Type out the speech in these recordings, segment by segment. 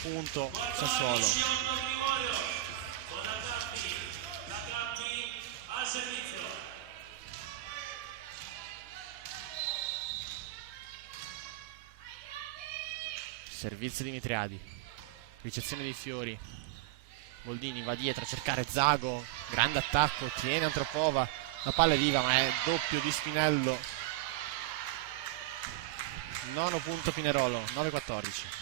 Punto Sassuolo. Servizio di Mitriadi, ricezione dei Fiori, Boldini va dietro a cercare Zago, grande attacco, tiene Antropova, la palla è viva ma è doppio di Spinello. Nono punto Pinerolo, 9-14.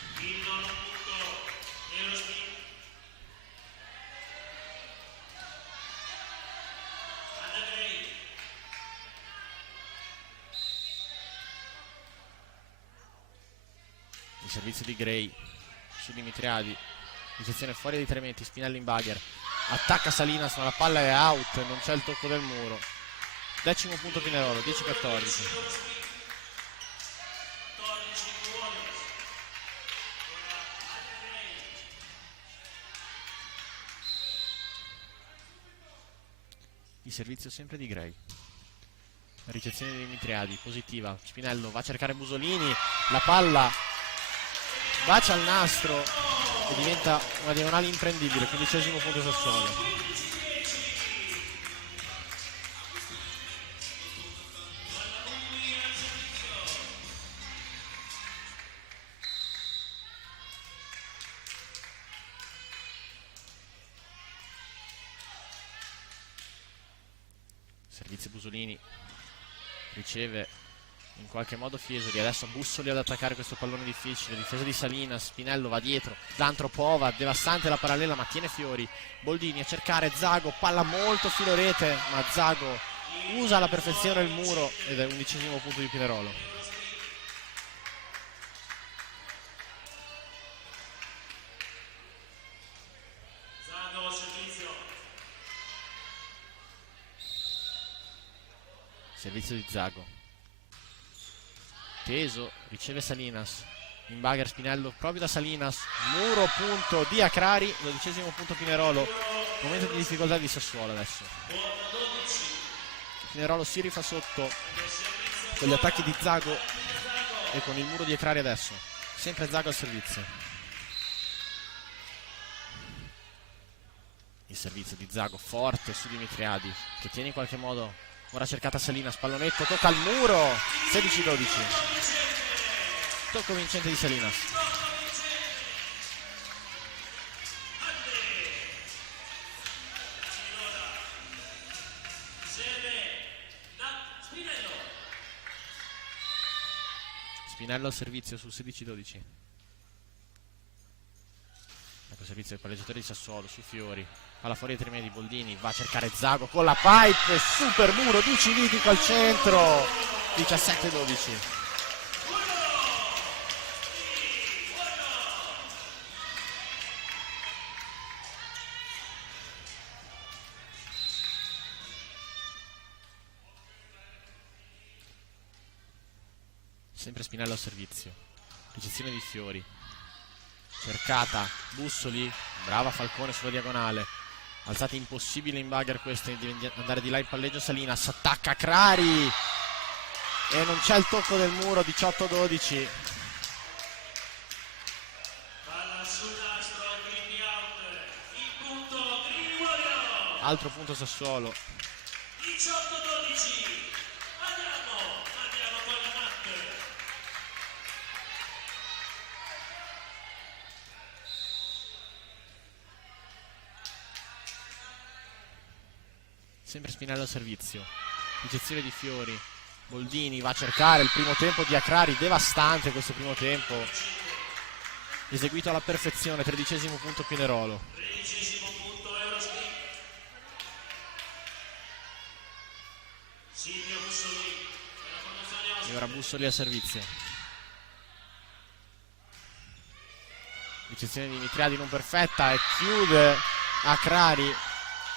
Il servizio di Gray su Dimitriadi, ricezione fuori dai 3 metri, Spinello in bagger, attacca Salinas ma la palla è out, non c'è il tocco del muro. 10° punto Pinerolo, 10-14. Il servizio sempre di Gray, ricezione di Dimitriadi, positiva, Spinello va a cercare Musolini, la palla bacia al nastro e diventa una diagonale imprendibile. 15° punto Sassuolo. Servizio Busolini, riceve in qualche modo Fiesoli, adesso Bussoli ad attaccare questo pallone difficile, difesa di Salinas, Spinello va dietro, Antropova, devastante la parallela ma tiene Fiori, Boldini a cercare Zago, palla molto filo rete ma Zago usa alla perfezione il muro ed è 11° punto di Pinerolo. Servizio di Zago, teso, riceve Salinas, in bagger Spinello proprio da Salinas, muro punto di Acrari, 12° punto Pinerolo, momento di difficoltà di Sassuolo adesso. Pinerolo si rifà sotto con gli attacchi di Zago e con il muro di Acrari adesso, sempre Zago al servizio. Il servizio di Zago forte su Dimitriadi che tiene in qualche modo. Ora cercata Salinas, pallonetto, tocca al muro, 16-12. Tocco vincente di Salinas. Spinello al servizio sul 16-12. Ecco il servizio del palleggiatore di Sassuolo su Fiori. Alla fuori dei 3 metri, Boldini va a cercare Zago con la pipe, super muro di Civitico al centro, 17-12. Sempre Spinello al servizio, ricezione di Fiori, cercata Bussoli, brava Falcone sulla diagonale, alzate impossibile in bagger queste, deve andare di là in palleggio Salinas, attacca Crari e non c'è il tocco del muro, 18-12. Altro punto Sassuolo. 18-12. Andiamo con la Mac. Sempre Spinello al servizio, ricezione di Fiori, Boldini va a cercare il primo tempo di Acrari, devastante questo primo tempo, eseguito alla perfezione, 13° punto Pinerolo. 13° punto Eurospin. Silvio Bussoli. E ora Bussoli al servizio. Ricezione di Mitriadi non perfetta e chiude Acrari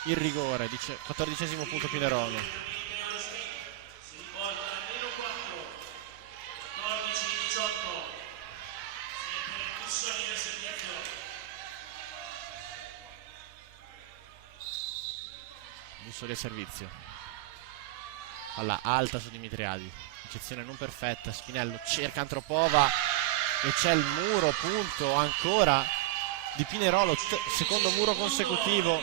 il rigore, 14° punto Pinerolo. Si riporta al meno 4. 14-18. Sempre Bussoli nel servizio. Bussoli al servizio. Palla alta su Dimitriadi. Ricezione non perfetta. Spinello cerca Antropova. e c'è il muro, punto ancora di Pinerolo, secondo muro consecutivo,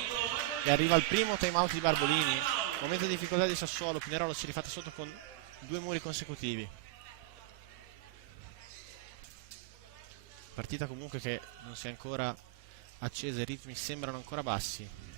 e arriva il primo time out di Barbolini. Momento di difficoltà di Sassuolo, Pinerolo si è rifatta sotto con 2 muri consecutivi. Partita comunque che non si è ancora accesa, i ritmi sembrano ancora bassi.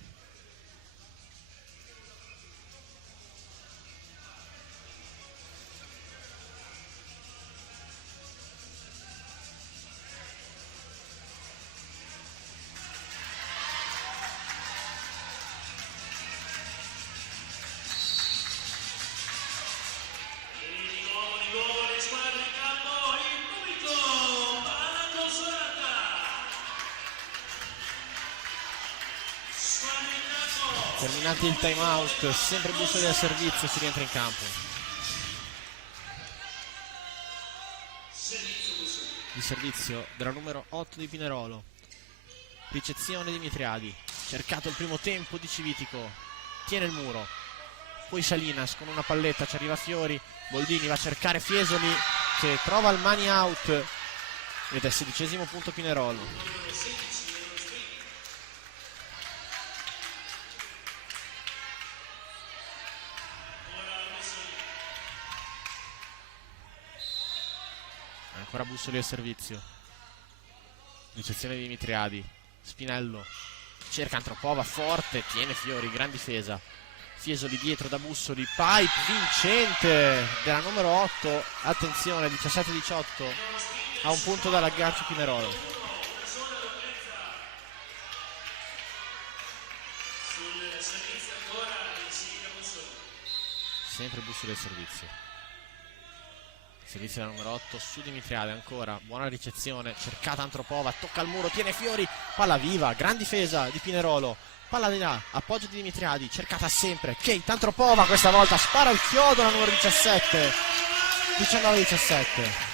Terminati il time out, sempre Bussoli al servizio, si rientra in campo. Il servizio della numero 8 di Pinerolo. Ricezione di Mitriadi. Cercato il primo tempo di Civitico. Tiene il muro. Poi Salinas con una palletta, ci arriva Fiori. Boldini va a cercare Fiesoli che trova il money out. Ed è 16° punto Pinerolo. Ancora Bussoli al servizio. Ricezione di Mitriadi. Spinello cerca Antropova, forte, tiene Fiori, gran difesa. Fiesoli dietro da Bussoli, pipe vincente della numero 8. Attenzione, 17-18, a un punto dall'aggancio Pinerolo. Sempre Bussoli al servizio. Servizio della numero 8 su Dimitriade, ancora buona ricezione, cercata Antropova, tocca il muro, tiene Fiori, palla viva, gran difesa di Pinerolo, palla di là, appoggio di Dimitriadi, cercata sempre Kate Antropova, questa volta spara il chiodo la numero 17, 19-17.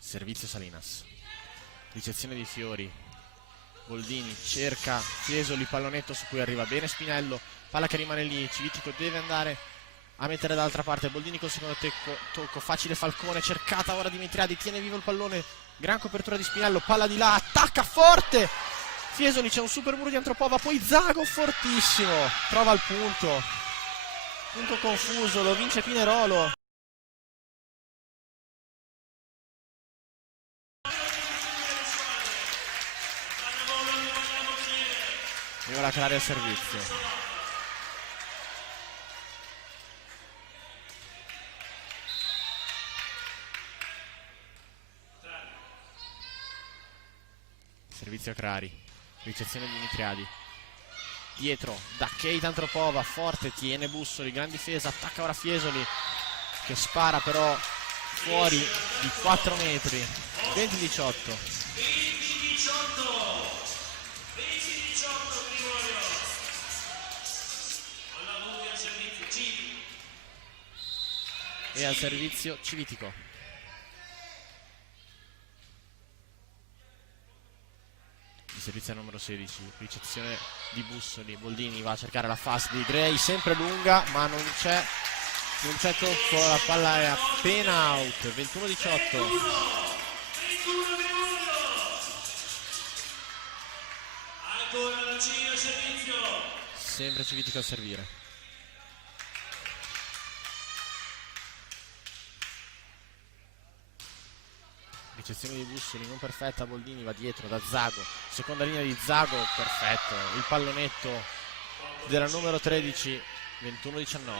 Servizio Salinas, ricezione di Fiori, Boldini cerca Fiesoli, pallonetto su cui arriva bene Spinello, palla che rimane lì, Civitico deve andare a mettere dall'altra parte, Boldini col secondo tocco, facile Falcone, cercata ora Dimitriadi, tiene vivo il pallone, gran copertura di Spinello, palla di là, attacca forte Fiesoli, c'è un super muro di Antropova, poi Zago fortissimo, trova il punto confuso, lo vince Pinerolo. E ora Clari al servizio. Servizio a Clari. Ricezione di Dimitriadi. Dietro da Kate Antropova, forte, tiene Bussoli, gran difesa, attacca ora Fiesoli che spara però fuori di 4 metri. 20-18. E al servizio Civitico. Il servizio numero 16, ricezione di Bussoli, Boldini va a cercare la fast di Gray, sempre lunga ma non c'è tocco, la palla è appena out. 21-18. Ancora la Cina al servizio. Sempre Civitico a servire. Ricezione di Bussoli non perfetta, Boldini va dietro da Zago, seconda linea di Zago, perfetto, il pallonetto della numero 13, 21-19.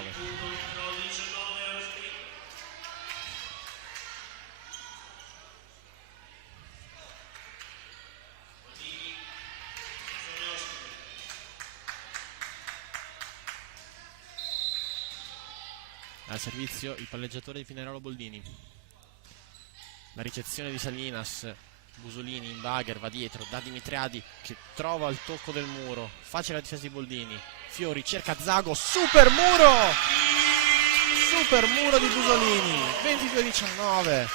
Al servizio il palleggiatore di Pinerolo Boldini. La ricezione di Salinas, Busolini in bagger, va dietro da Dimitriadi che trova il tocco del muro, facile la difesa di Boldini, Fiori cerca Zago, super muro di Busolini, 22-19,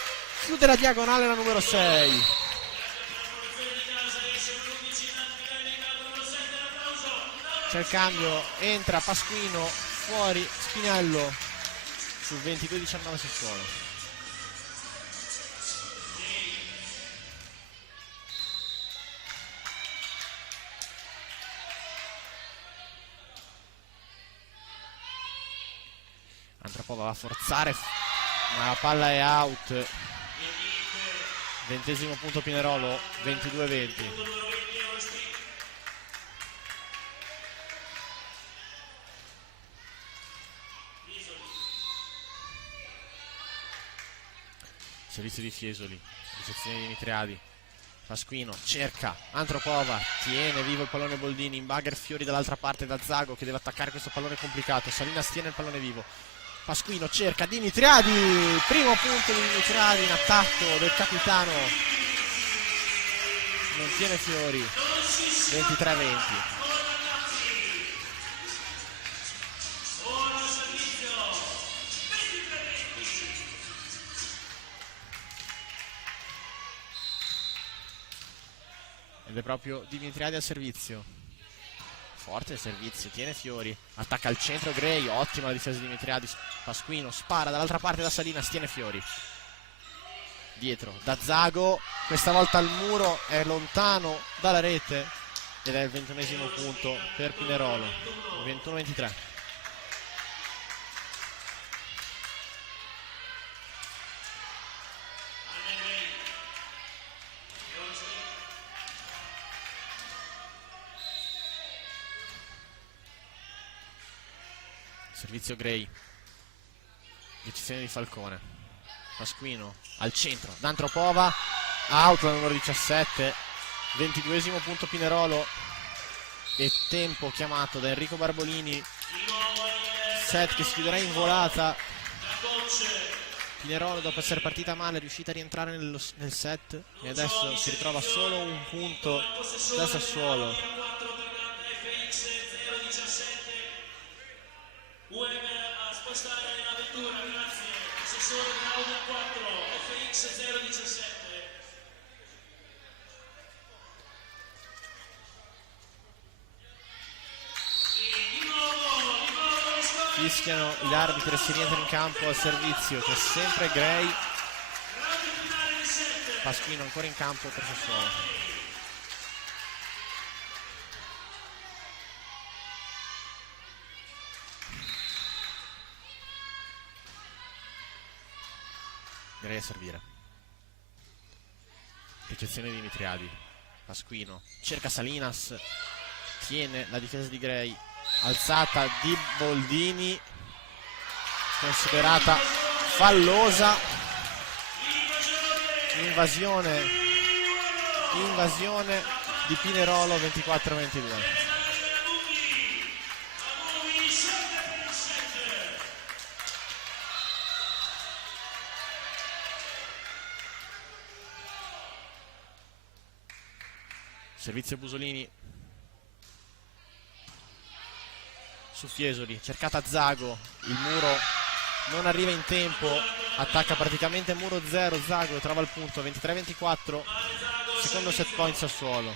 chiude la diagonale la numero 6. C'è il cambio, entra Pasquino, fuori Spinello sul 22-19 Sassuolo. Antropova va a forzare, ma la palla è out. 20° punto Pinerolo, 22-20. Servizio di Fiesoli, ricezione di Mitriadi. Pasquino cerca, Antropova tiene vivo il pallone Boldini, in bagger Fiori dall'altra parte da Zago che deve attaccare questo pallone complicato. Salinas tiene il pallone vivo, Pasquino cerca Dimitriadi, primo punto di Dimitriadi in attacco del capitano, non tiene Fiori. 23-20. Ed è proprio Dimitriadi al servizio. Forte il servizio, tiene Fiori, attacca al centro Gray, ottima la difesa di Dimitriadi. Pasquino spara dall'altra parte da Salinas, tiene Fiori. Dietro da Zago, questa volta il muro è lontano dalla rete ed è il 21° punto per Pinerolo. 21-23. Servizio Gray, decisione di Falcone. Pasquino al centro, D'Antropova, out la numero 17. 22° punto Pinerolo e tempo chiamato da Enrico Barbolini. Set che si chiuderà in volata. Pinerolo, dopo essere partita male, è riuscita a rientrare nel set e adesso si ritrova solo un punto da Sassuolo. Weber a spostare la vettura, grazie. Assessore Claudia 4, FX 017. Fischiano gli arbitri e si rientra in campo al servizio, c'è sempre Gray. Pasquino ancora in campo per Sassuolo. Direi a servire. Ricezione di Dimitriadi. Pasquino cerca Salinas, tiene la difesa di Gray, alzata di Boldini considerata fallosa. Invasione di Pinerolo. 24-22. Servizio Busolini su Fiesoli, cercata Zago, il muro non arriva in tempo, attacca praticamente muro 0, Zago trova il punto. 23-24, secondo set point Sassuolo.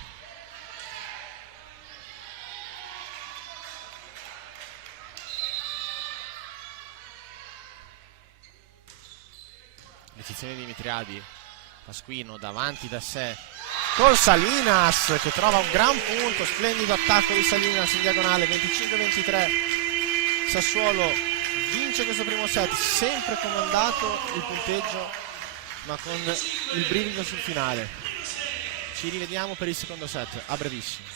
Decisione di Dimitriadi. Pasquino davanti da sé con Salinas che trova un gran punto, splendido attacco di Salinas in diagonale. 25-23, Sassuolo vince questo primo set, sempre comandato il punteggio ma con il brivido sul finale. Ci rivediamo per il secondo set a brevissimo.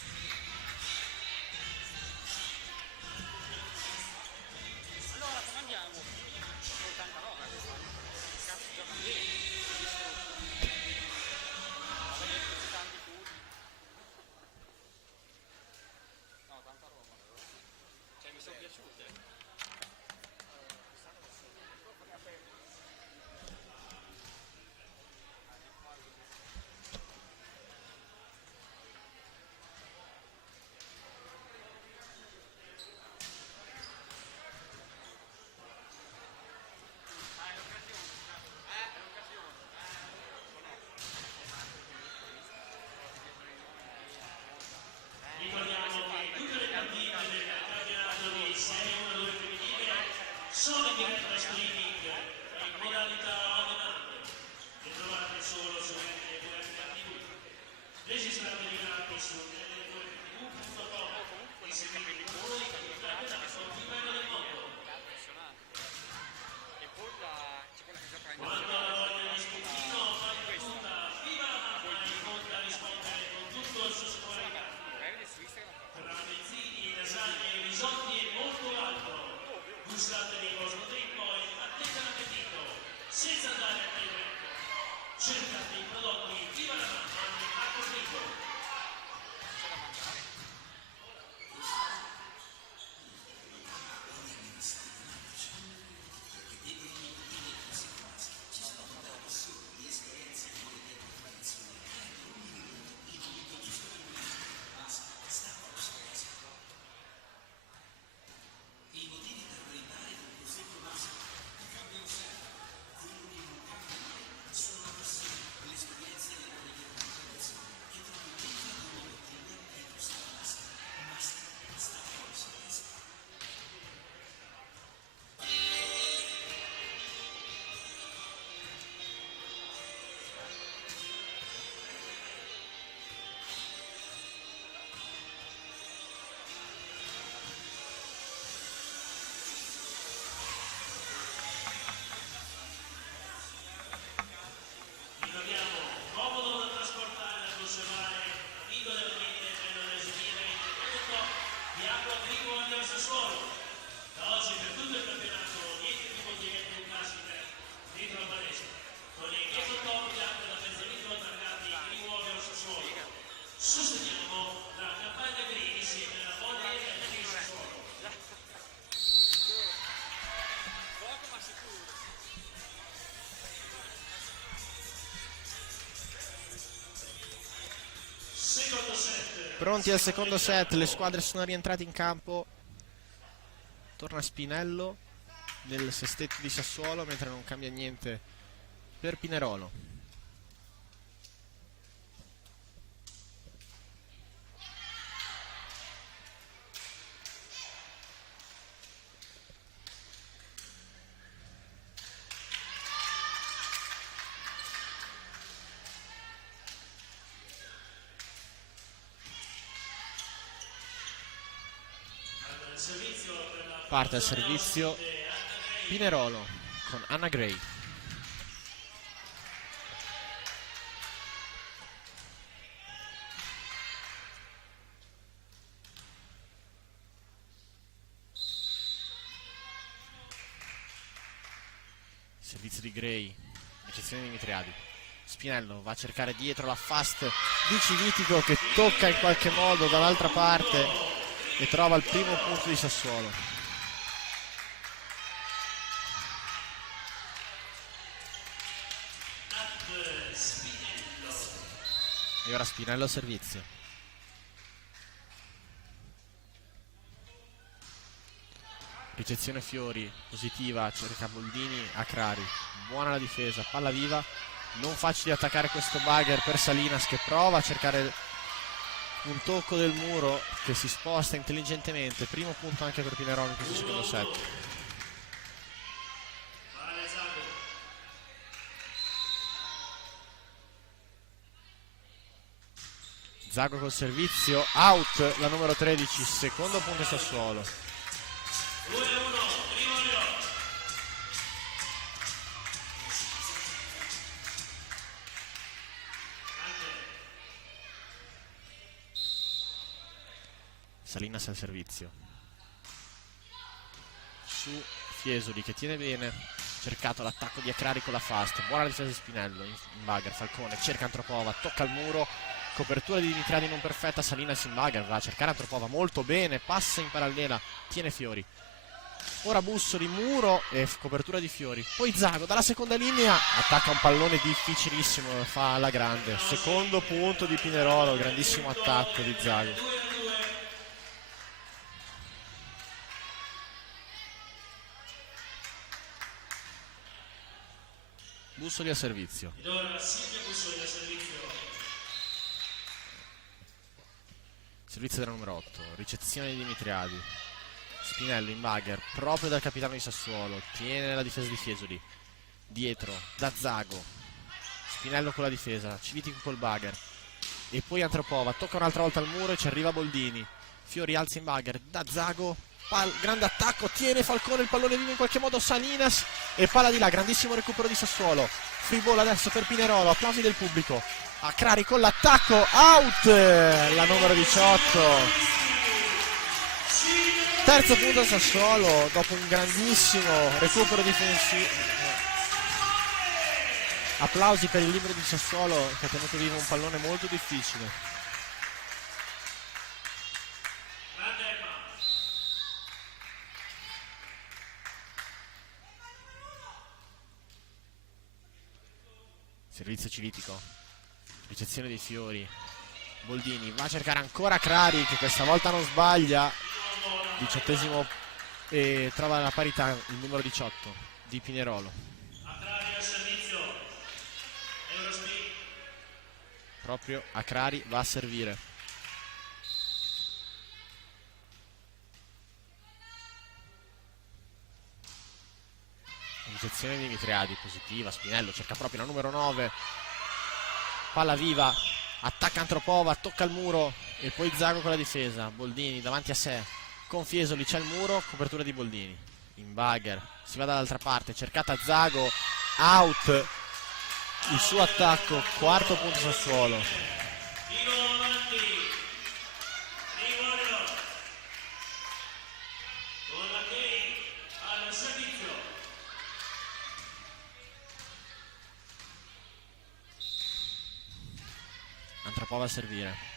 Gustatevi vostro drink poi, attenti all'appetito, senza andare a tradimento. Cercate i prodotti Viva la Mamma a Corrigo. Sosteniamo la campagna Green insieme alla voglia e al Sassuolo. Secondo set. Pronti al secondo set, le squadre sono rientrate in campo. Torna Spinello nel sestetto di Sassuolo, mentre non cambia niente per Pinerolo. Parte al servizio Pinerolo con Anna Gray. Servizio di Gray, ricezione di Dimitriadi. Spinello va a cercare dietro la fast di Civitico, che tocca in qualche modo dall'altra parte e trova il primo punto di Sassuolo. E ora Spinello al servizio. Ricezione Fiori, positiva, cerca Boldini, Acrari. Buona la difesa, palla viva. Non facile attaccare questo bugger per Salinas, che prova a cercare un tocco del muro, che si sposta intelligentemente. Primo punto anche per Pinerolo in questo secondo set. Zago col servizio, out la numero 13, secondo punto Sassuolo. 2-1, Rivoglio. Salinas al servizio. Su Fiesoli, che tiene bene. Cercato l'attacco di Acrari con la fast. Buona difesa di Spinello in bugger. Falcone cerca Antropova, tocca il muro. Copertura di Dimitriadi non perfetta. Salinas in bugger, va a cercare Antropova molto bene. Passa in parallela, tiene Fiori. Ora Bussoli, muro e copertura di Fiori. Poi Zago dalla seconda linea attacca un pallone difficilissimo, fa alla grande. Secondo punto di Pinerolo, grandissimo attacco di Zago. Bussoli al servizio. Ed ora Silvio Bussoli al servizio. Servizio della numero 8. Ricezione di Dimitriadi. Spinello in bugger, proprio dal capitano di Sassuolo. Tiene la difesa di Fiesoli. Dietro, da Zago. Spinello con la difesa. Civitico col bugger. E poi Antropova tocca un'altra volta il muro e ci arriva Boldini. Fiori alza in bagger da Zago, grande attacco, tiene Falcone il pallone vivo in qualche modo Salinas e palla di là, grandissimo recupero di Sassuolo. Free ball adesso per Pinerolo, applausi del pubblico. Acrari con l'attacco, out la numero 18. Terzo punto Sassuolo dopo un grandissimo recupero difensivo. Applausi per il libero di Sassuolo che ha tenuto vivo un pallone molto difficile. Servizio cilitico, ricezione dei Fiori. Boldini va a cercare ancora Crari che questa volta non sbaglia. 18esimo e trova la parità il numero 18 di Pinerolo. Proprio Acrari va a servire. Ricezione di Mitriadi positiva, Spinello cerca proprio la numero 9, palla viva, attacca Antropova, tocca il muro e poi Zago con la difesa. Boldini davanti a sé con Fiesoli, c'è il muro, copertura di Boldini in bagger, si va dall'altra parte, cercata Zago, out il suo attacco, quarto punto Sassuolo. Antropova a servire.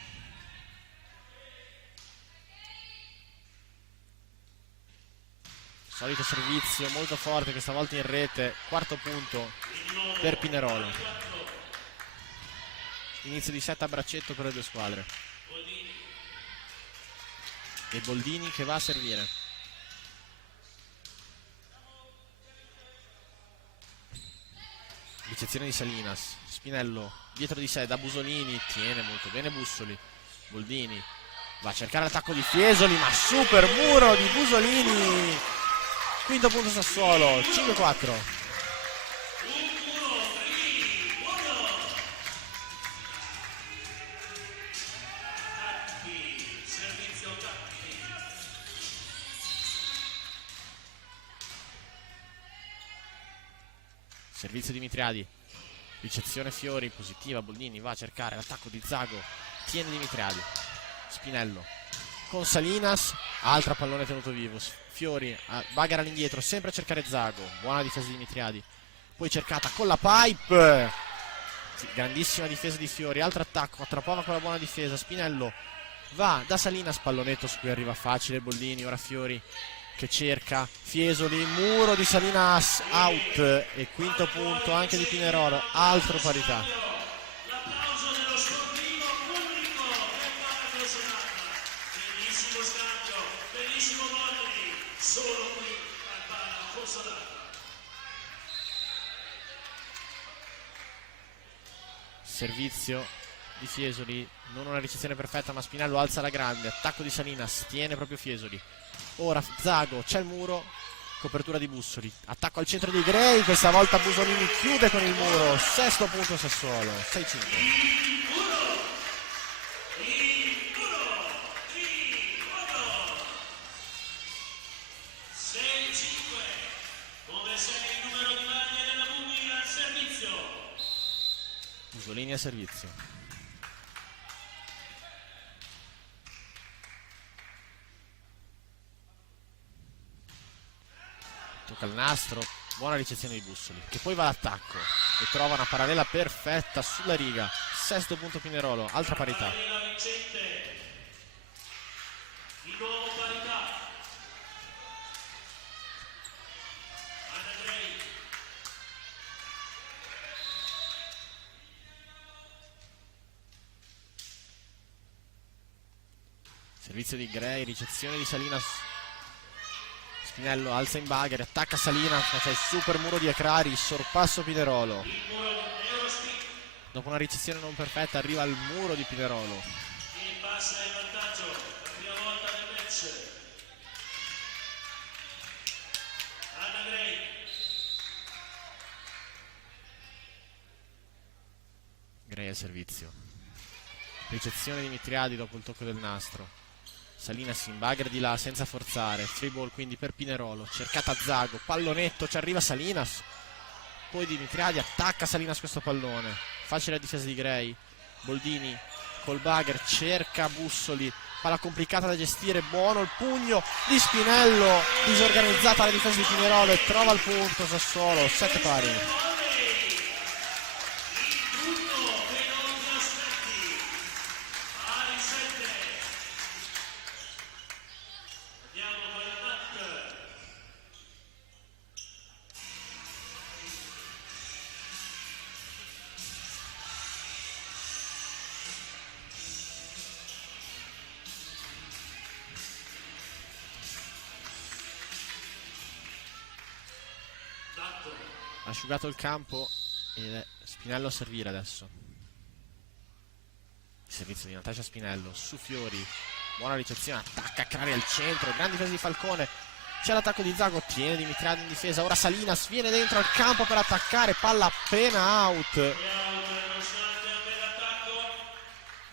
Solito servizio molto forte questa volta in rete, quarto punto per Pinerolo. Inizio di set a braccetto per le due squadre. E Boldini che va a servire. Ricezione di Salinas, Spinello dietro di sé da Busolini, tiene molto bene Bussoli. Boldini va a cercare l'attacco di Fiesoli, ma super muro di Busolini. Quinto punto Sassuolo, 5-4. Servizio di Mitriadi, ricezione Fiori, positiva, Boldini va a cercare l'attacco di Zago, tiene Dimitriadi. Spinello con Salinas, altra pallone tenuto vivo. Fiori bagara all'indietro, sempre a cercare Zago, buona difesa di Dimitriadi, poi cercata con la pipe, sì, grandissima difesa di Fiori, altro attacco, Antropova con la buona difesa. Spinello va da Salinas, pallonetto su cui arriva facile Boldini, ora Fiori che cerca Fiesoli, muro di Salinas, out e quinto punto anche di Pinerolo, altro parità. L'applauso dello sportivo pubblico per la serata. Bellissimo scambio, bellissimo volley, solo qui al Palla Consolata. Servizio di Fiesoli, non una ricezione perfetta ma Spinello alza la grande, attacco di Salinas, tiene proprio Fiesoli. Ora Zago, c'è il muro, copertura di Bussoli, attacco al centro di Gray, questa volta Busolini chiude con il muro, sesto punto Sassuolo, 6-5. Busolini a servizio. Tocca il nastro, buona ricezione di Bussoli, che poi va all'attacco e trova una parallela perfetta sulla riga. Sesto punto Pinerolo, altra parità. Di nuovo parità. Servizio di Gray, ricezione di Salinas. Spinello alza in bagger, attacca Salinas, ma c'è il super muro di Acrari, sorpasso Pinerolo. Dopo una ricezione non perfetta arriva al muro di Pinerolo. Chi passa in vantaggio, la prima volta nel match. Anna Gray. Gray al servizio. Ricezione di Mitriadi dopo il tocco del nastro. Salinas in bagger di là senza forzare. Free ball quindi per Pinerolo. Cercata Zago. Pallonetto. Ci arriva Salinas. Poi Dimitriadi attacca Salinas questo pallone. Facile la difesa di Gray. Boldini col bagger cerca Bussoli. Palla complicata da gestire. Buono il pugno di Spinello. Disorganizzata la difesa di Pinerolo e trova il punto Sassuolo. 7 pari. Asciugato il campo ed è Spinello a servire adesso. Il servizio di Natascia Spinello su Fiori. Buona ricezione, attacca Crari al centro, gran difesa di Falcone. C'è l'attacco di Zago, tiene Dimitriadi in difesa. Ora Salinas viene dentro al campo per attaccare, palla appena out.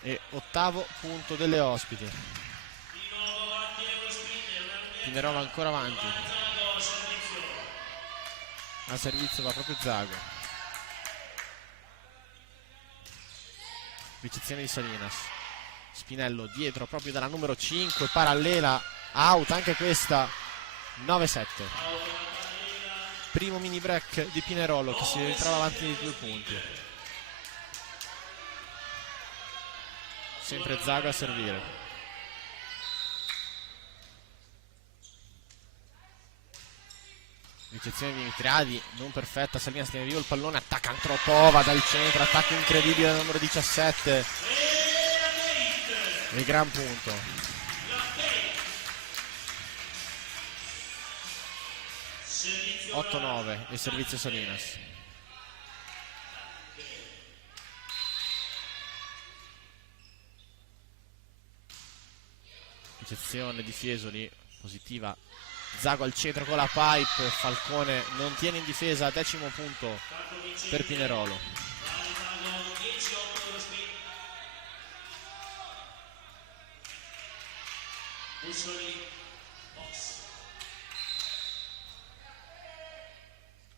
E ottavo punto delle ospiti. Pinerolo ancora avanti. Al servizio va proprio Zago. Ricezione di Salinas. Spinello dietro proprio dalla numero 5, parallela, out anche questa. 9-7. Primo mini break di Pinerolo che si ritrova avanti di 2 punti. Sempre Zago a servire. Ricezione di Mitriadi, non perfetta, Salinas tiene vivo il pallone, attacca Antropova dal centro, attacco incredibile dal numero 17. E gran punto. Servizio 8-9 il servizio Salinas. Ricezione di Fiesoli, positiva. Zago al centro con la pipe, Falcone non tiene in difesa, 10° punto per Pinerolo.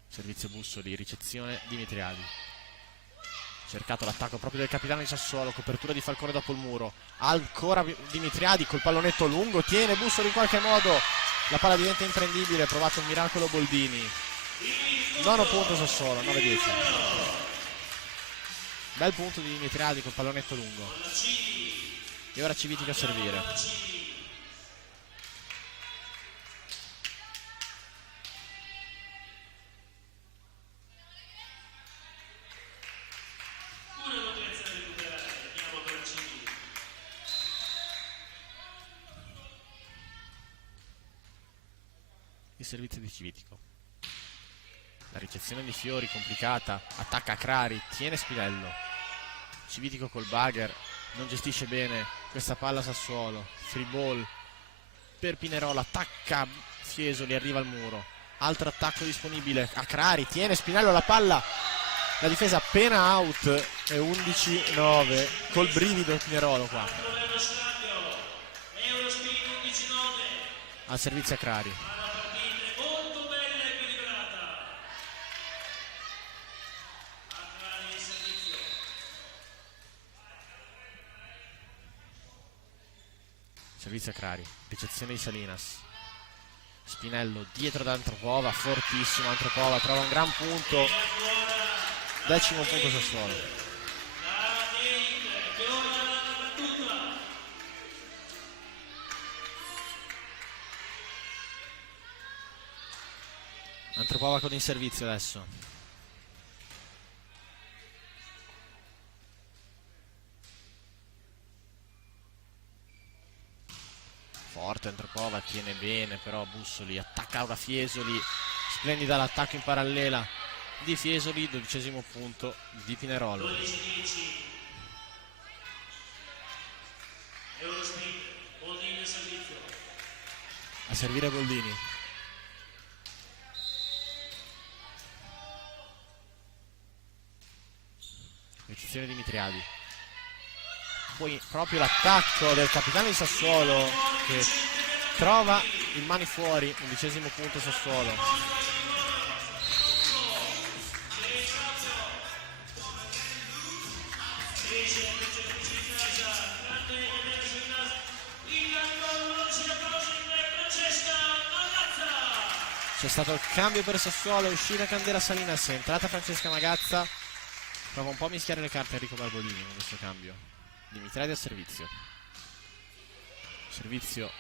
Servizio Bussoli, ricezione di Mitriadi. Cercato l'attacco proprio del capitano di Sassuolo, copertura di Falcone dopo il muro. Ancora Dimitriadi col pallonetto lungo, tiene Bussoli in qualche modo. La palla diventa imprendibile, provato un miracolo Boldini. 9 punto Sassuolo, 9-10. Bel punto di Dimitriadi col pallonetto lungo. E ora Civitica a servire. Il servizio di Civitico. La ricezione di Fiori complicata, attacca Crari, tiene Spinello. Civitico col bagger, non gestisce bene questa palla Sassuolo. Free ball per Pinerolo, attacca Fiesoli, arriva al muro. Altro attacco disponibile a Crari, tiene Spinello la palla. La difesa appena out e 11-9 col brivido Pinerolo qua. Al servizio a Crari. Servizio a Crari, ricezione di Salinas. Spinello dietro da Antropova, fortissimo Antropova, trova un gran punto. 10° punto Sassuolo. Antropova con il servizio adesso. Forte Antropova, tiene bene però Bussoli, attacca ora Fiesoli, splendida l'attacco in parallela di Fiesoli, 12° punto di Pinerolo. A servire Boldini. Ricezione di Mitriadi. poi proprio l'attacco del capitano di Sassuolo che trova il mani fuori, 11° punto Sassuolo. C'è stato il cambio per Sassuolo, uscita Candela Salinas, è entrata Francesca Magazza. Prova un po' a mischiare le carte Enrico Barbolini con questo cambio. Dimitradi al servizio. Servizio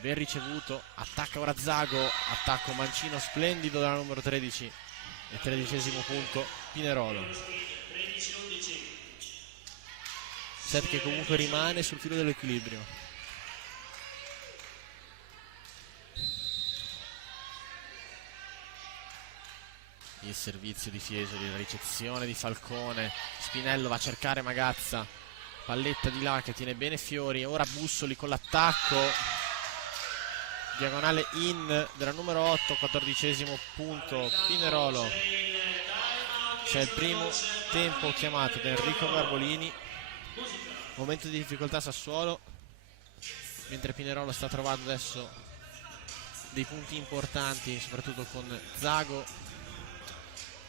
ben ricevuto, attacca ora Zago, attacco mancino splendido dalla numero 13 e 13° punto Pinerolo. Set che comunque rimane sul filo dell'equilibrio. Il servizio di Fiesoli, la ricezione di Falcone, Spinello va a cercare Magazza, palletta di là che tiene bene Fiori, ora Bussoli con l'attacco, diagonale in della numero 8, 14° punto Pinerolo. C'è il primo tempo chiamato da Enrico Barbolini, momento di difficoltà Sassuolo, mentre Pinerolo sta trovando adesso dei punti importanti, soprattutto con Zago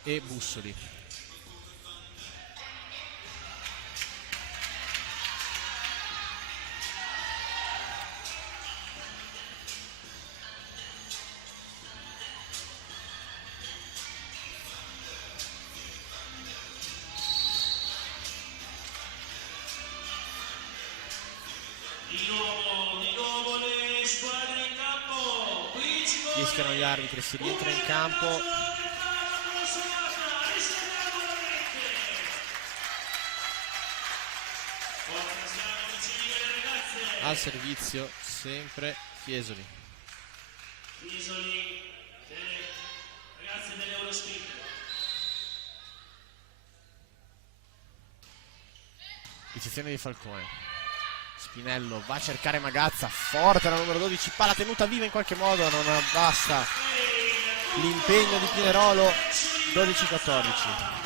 e Bussoli. Di nuovo le squadre in campo. Fischiano gli arbitri, si rientra in campo. Al servizio sempre Fiesoli. Ragazzi dell'Eurospin. Ricezione di Falcone. Spinello va a cercare Magazza, forte la numero 12, palla tenuta viva in qualche modo, non basta l'impegno di Pinerolo. 12-14.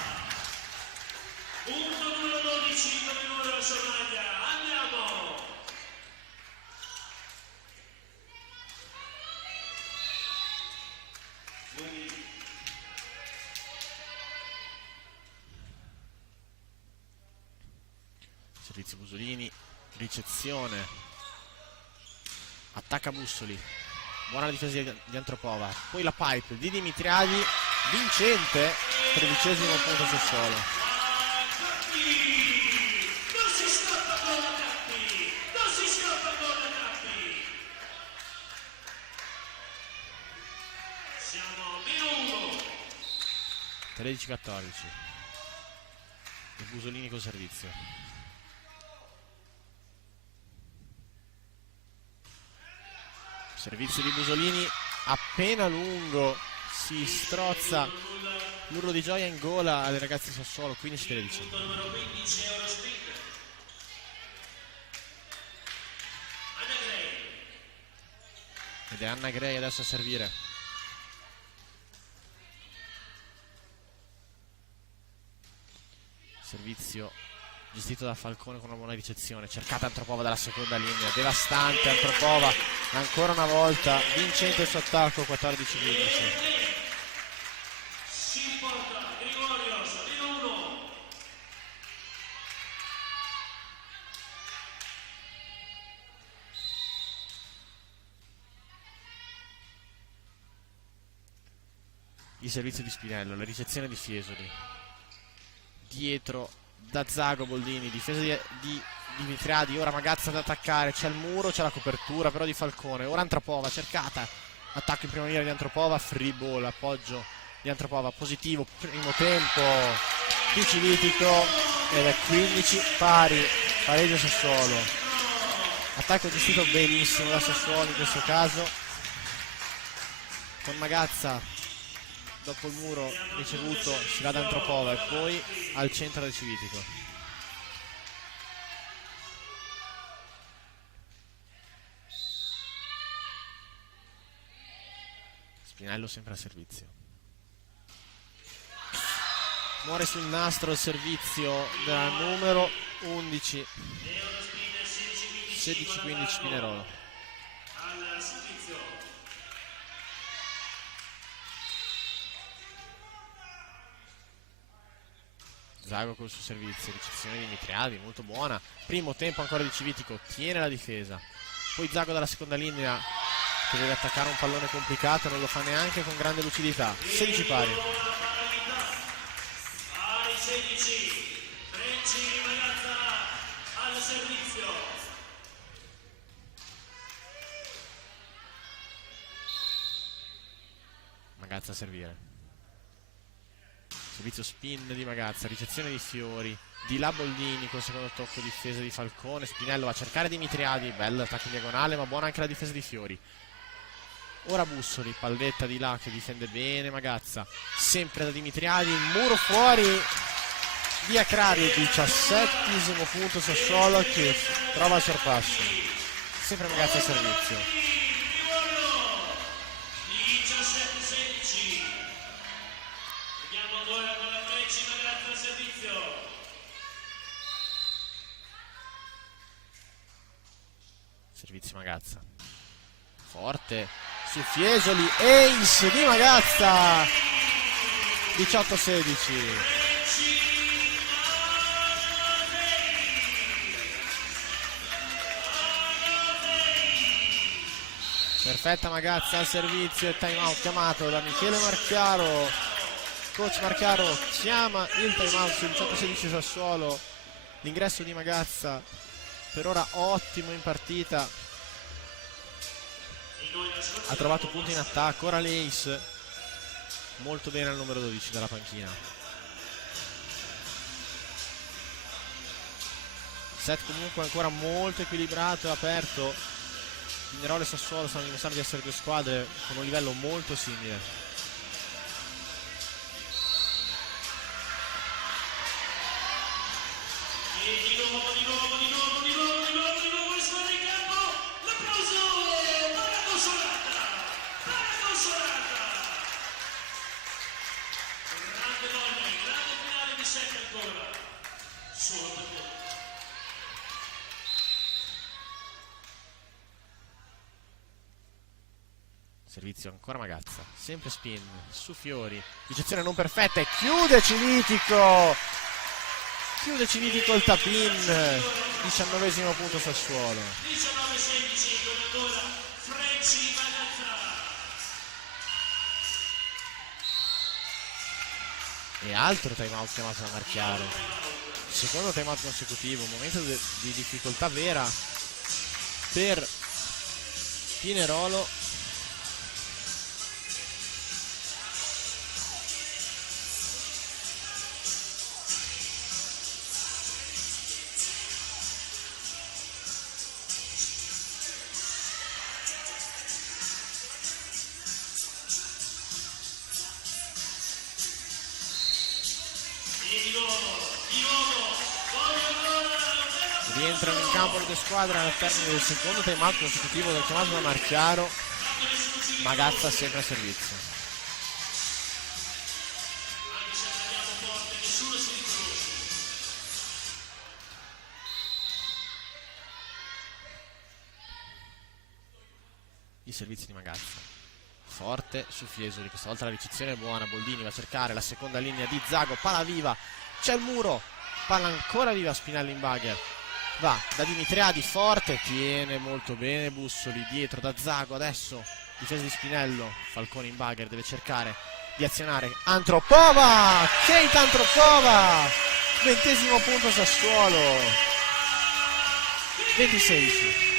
Servizio Busolini, ricezione, attacca Bussoli, buona la difesa di Antropova, poi la pipe di Dimitriadi, vincente, 13° punto Sassuolo. Non si scappa con la Cappi, non si scappa con la Cappi. Siamo a -1. 13-14. E Busolini col servizio. Servizio di Busolini appena lungo, si strozza l'urlo di gioia in gola alle ragazze di Sassuolo. 15-13. Numero 15 Eurospin. Anna Gray. Ed è Anna Gray adesso a servire. Servizio gestito da Falcone con una buona ricezione, cercata Antropova dalla seconda linea, devastante Antropova ancora una volta, vincente il suo attacco, 14-15. Si porta Grigorios, -1. Il servizio di Spinello, la ricezione di Fiesoli, dietro da Zago Boldini, difesa di Dimitriadi, ora Magazza ad attaccare, c'è il muro, c'è la copertura però di Falcone, ora Antropova cercata, attacco in prima linea di Antropova, free ball, appoggio di Antropova, positivo, primo tempo di Civitico ed è 15 pari, pareggio Sassuolo. Attacco gestito benissimo da Sassuolo in questo caso, con Magazza dopo il muro ricevuto si va da Antropova e poi al centro del Civitico. Spinello sempre al servizio, muore sul nastro il servizio della numero 11, 16-15 Pinerolo. Al servizio. Zago col suo servizio, ricezione di Mitriadi, molto buona. Primo tempo ancora di Civitico, tiene la difesa. Poi Zago dalla seconda linea che deve attaccare un pallone complicato, non lo fa neanche con grande lucidità. 16 pari. Ai 16. Frecci Magazza al servizio. Magazza a servire. Servizio spin di Magazza, ricezione di Fiori. Di là Boldini col secondo tocco, difesa di Falcone. Spinello va a cercare Dimitriadi, bello attacco in diagonale, ma buona anche la difesa di Fiori. Ora Bussoli, palletta di là che difende bene Magazza, sempre da Dimitriadi, il muro fuori, via Crari, 17esimo punto Sassuolo che trova il sorpasso, sempre Magazza a servizio. 17-16. Vediamo ancora con la Frecci Magazza al servizio. Servizio Magazza, forte su Fiesoli, ace di Magazza, 18-16. Perfetta Magazza al servizio e time out chiamato da Michele Marchiaro. Coach Marchiaro chiama il time out sul 18-16 Sassuolo. L'ingresso di Magazza per ora ottimo in partita, ha trovato punti in attacco. Ora l'Ace molto bene al numero 12 dalla panchina. Set comunque ancora molto equilibrato e aperto. Pinerolo e Sassuolo stanno dimostrando di essere due squadre con un livello molto simile. E di nuovo il suono in campo. L'applauso per la Consolata. Grande Nolli, grande finale di set ancora. Solo per voi. Servizio ancora Magazza, sempre spin su Fiori, ricezione non perfetta e chiude Civitico il tap-in, 19esimo punto Sassuolo. 19-16 con ancora Frecci Magazza. E altro time out chiamato da Marchiaro, secondo time out consecutivo, un momento di difficoltà vera per Pinerolo. Rientrano in campo le due squadre al termine del secondo time out consecutivo del chiamato da Marchiaro. Magazza sempre a servizio. I servizi di Magazza, forte su Fiesoli, questa volta la ricezione è buona. Boldini va a cercare la seconda linea di Zago, palla viva, c'è il muro, palla ancora viva, Spinelli in bagger, va da Dimitriadi, forte, tiene molto bene Bussoli dietro da Zago. Adesso difesa di Spinello, Falcone in bagger, deve cercare di azionare Antropova, Kate Antropova, 20esimo punto Sassuolo, 20-16.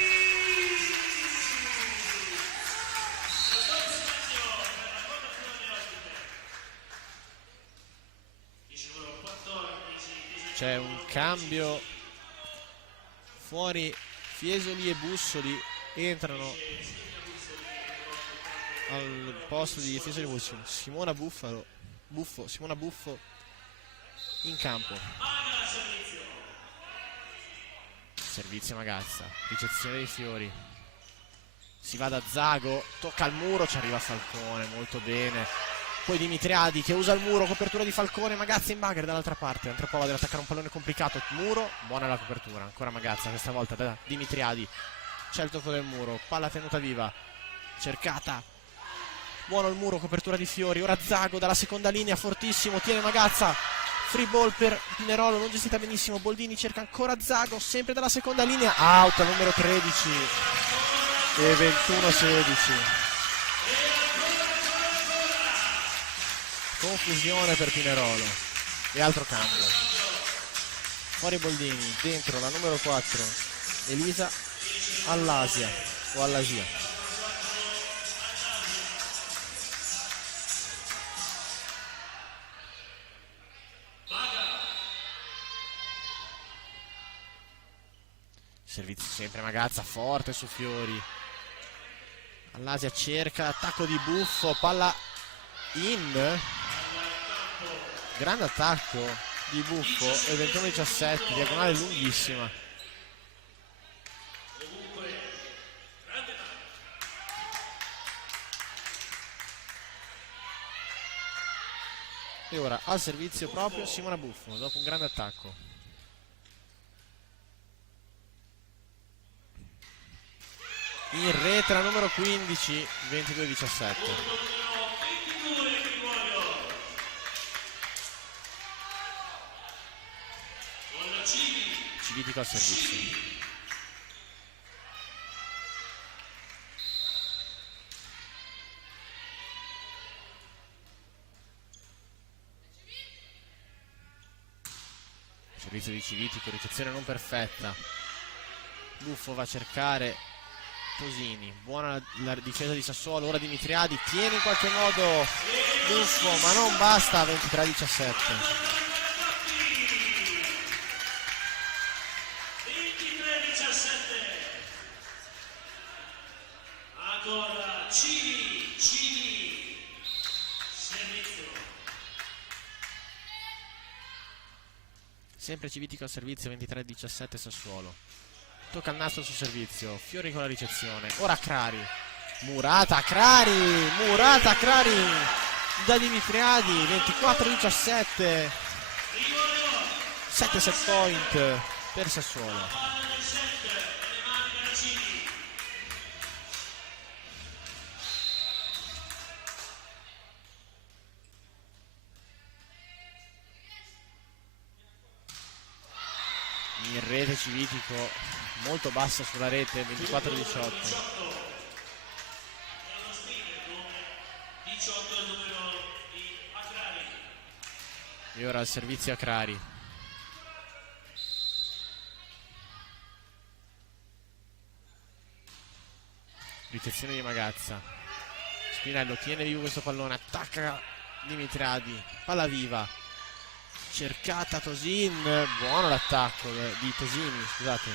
C'è un cambio, fuori Fiesoli e Bussoli, entrano al posto di Fiesoli e Bussoli Simona Buffo in campo. Servizio Magazza, ricezione di Fiori, si va da Zago, tocca al muro, ci arriva Falcone, molto bene, Poi Dimitriadi che usa il muro, copertura di Falcone, Magazza in bagger dall'altra parte. Antropova deve attaccare un pallone complicato, muro, buona la copertura, ancora Magazza, questa volta da Dimitriadi. C'è il tocco del muro, palla tenuta viva, cercata, buono il muro, copertura di Fiori, ora Zago dalla seconda linea, fortissimo, tiene Magazza, free ball per Pinerolo, non gestita benissimo, Boldini cerca ancora Zago, sempre dalla seconda linea, out al numero 13 e 21-16. Confusione per Pinerolo e altro cambio. Fuori Boldini, dentro la numero 4 Elisa all'Asia o all'Asia. Servizio sempre Magazza, forte su Fiori. All'Asia cerca l'attacco di Buffo, palla in. Grande attacco di Buffo e 21-17, diagonale lunghissima. E ora al servizio proprio Simona Buffo dopo un grande attacco. In rete la numero 15, 22-17. Civitico al servizio. Servizio di Civitico, ricezione non perfetta. Buffo va a cercare Tosini, buona la difesa di Sassuolo, ora Dimitriadi tiene in qualche modo Buffo, ma non basta, 23-17. 23-17. Ancora Civi, servizio. Sempre Civitico al servizio, 23-17 Sassuolo. Tocca il nastro sul servizio, Fiori con la ricezione, ora Crari, Murata Crari da Dimitriadi, 24-17, 7 set point per Sassuolo. In rete Civitico, molto bassa sulla rete, 24-18. E ora il servizio a Crari. Ricezione di Magazza. Spinello tiene vivo questo pallone, attacca Dimitriadi, palla viva. Cercata Tosin, buono l'attacco di Tosini, scusate.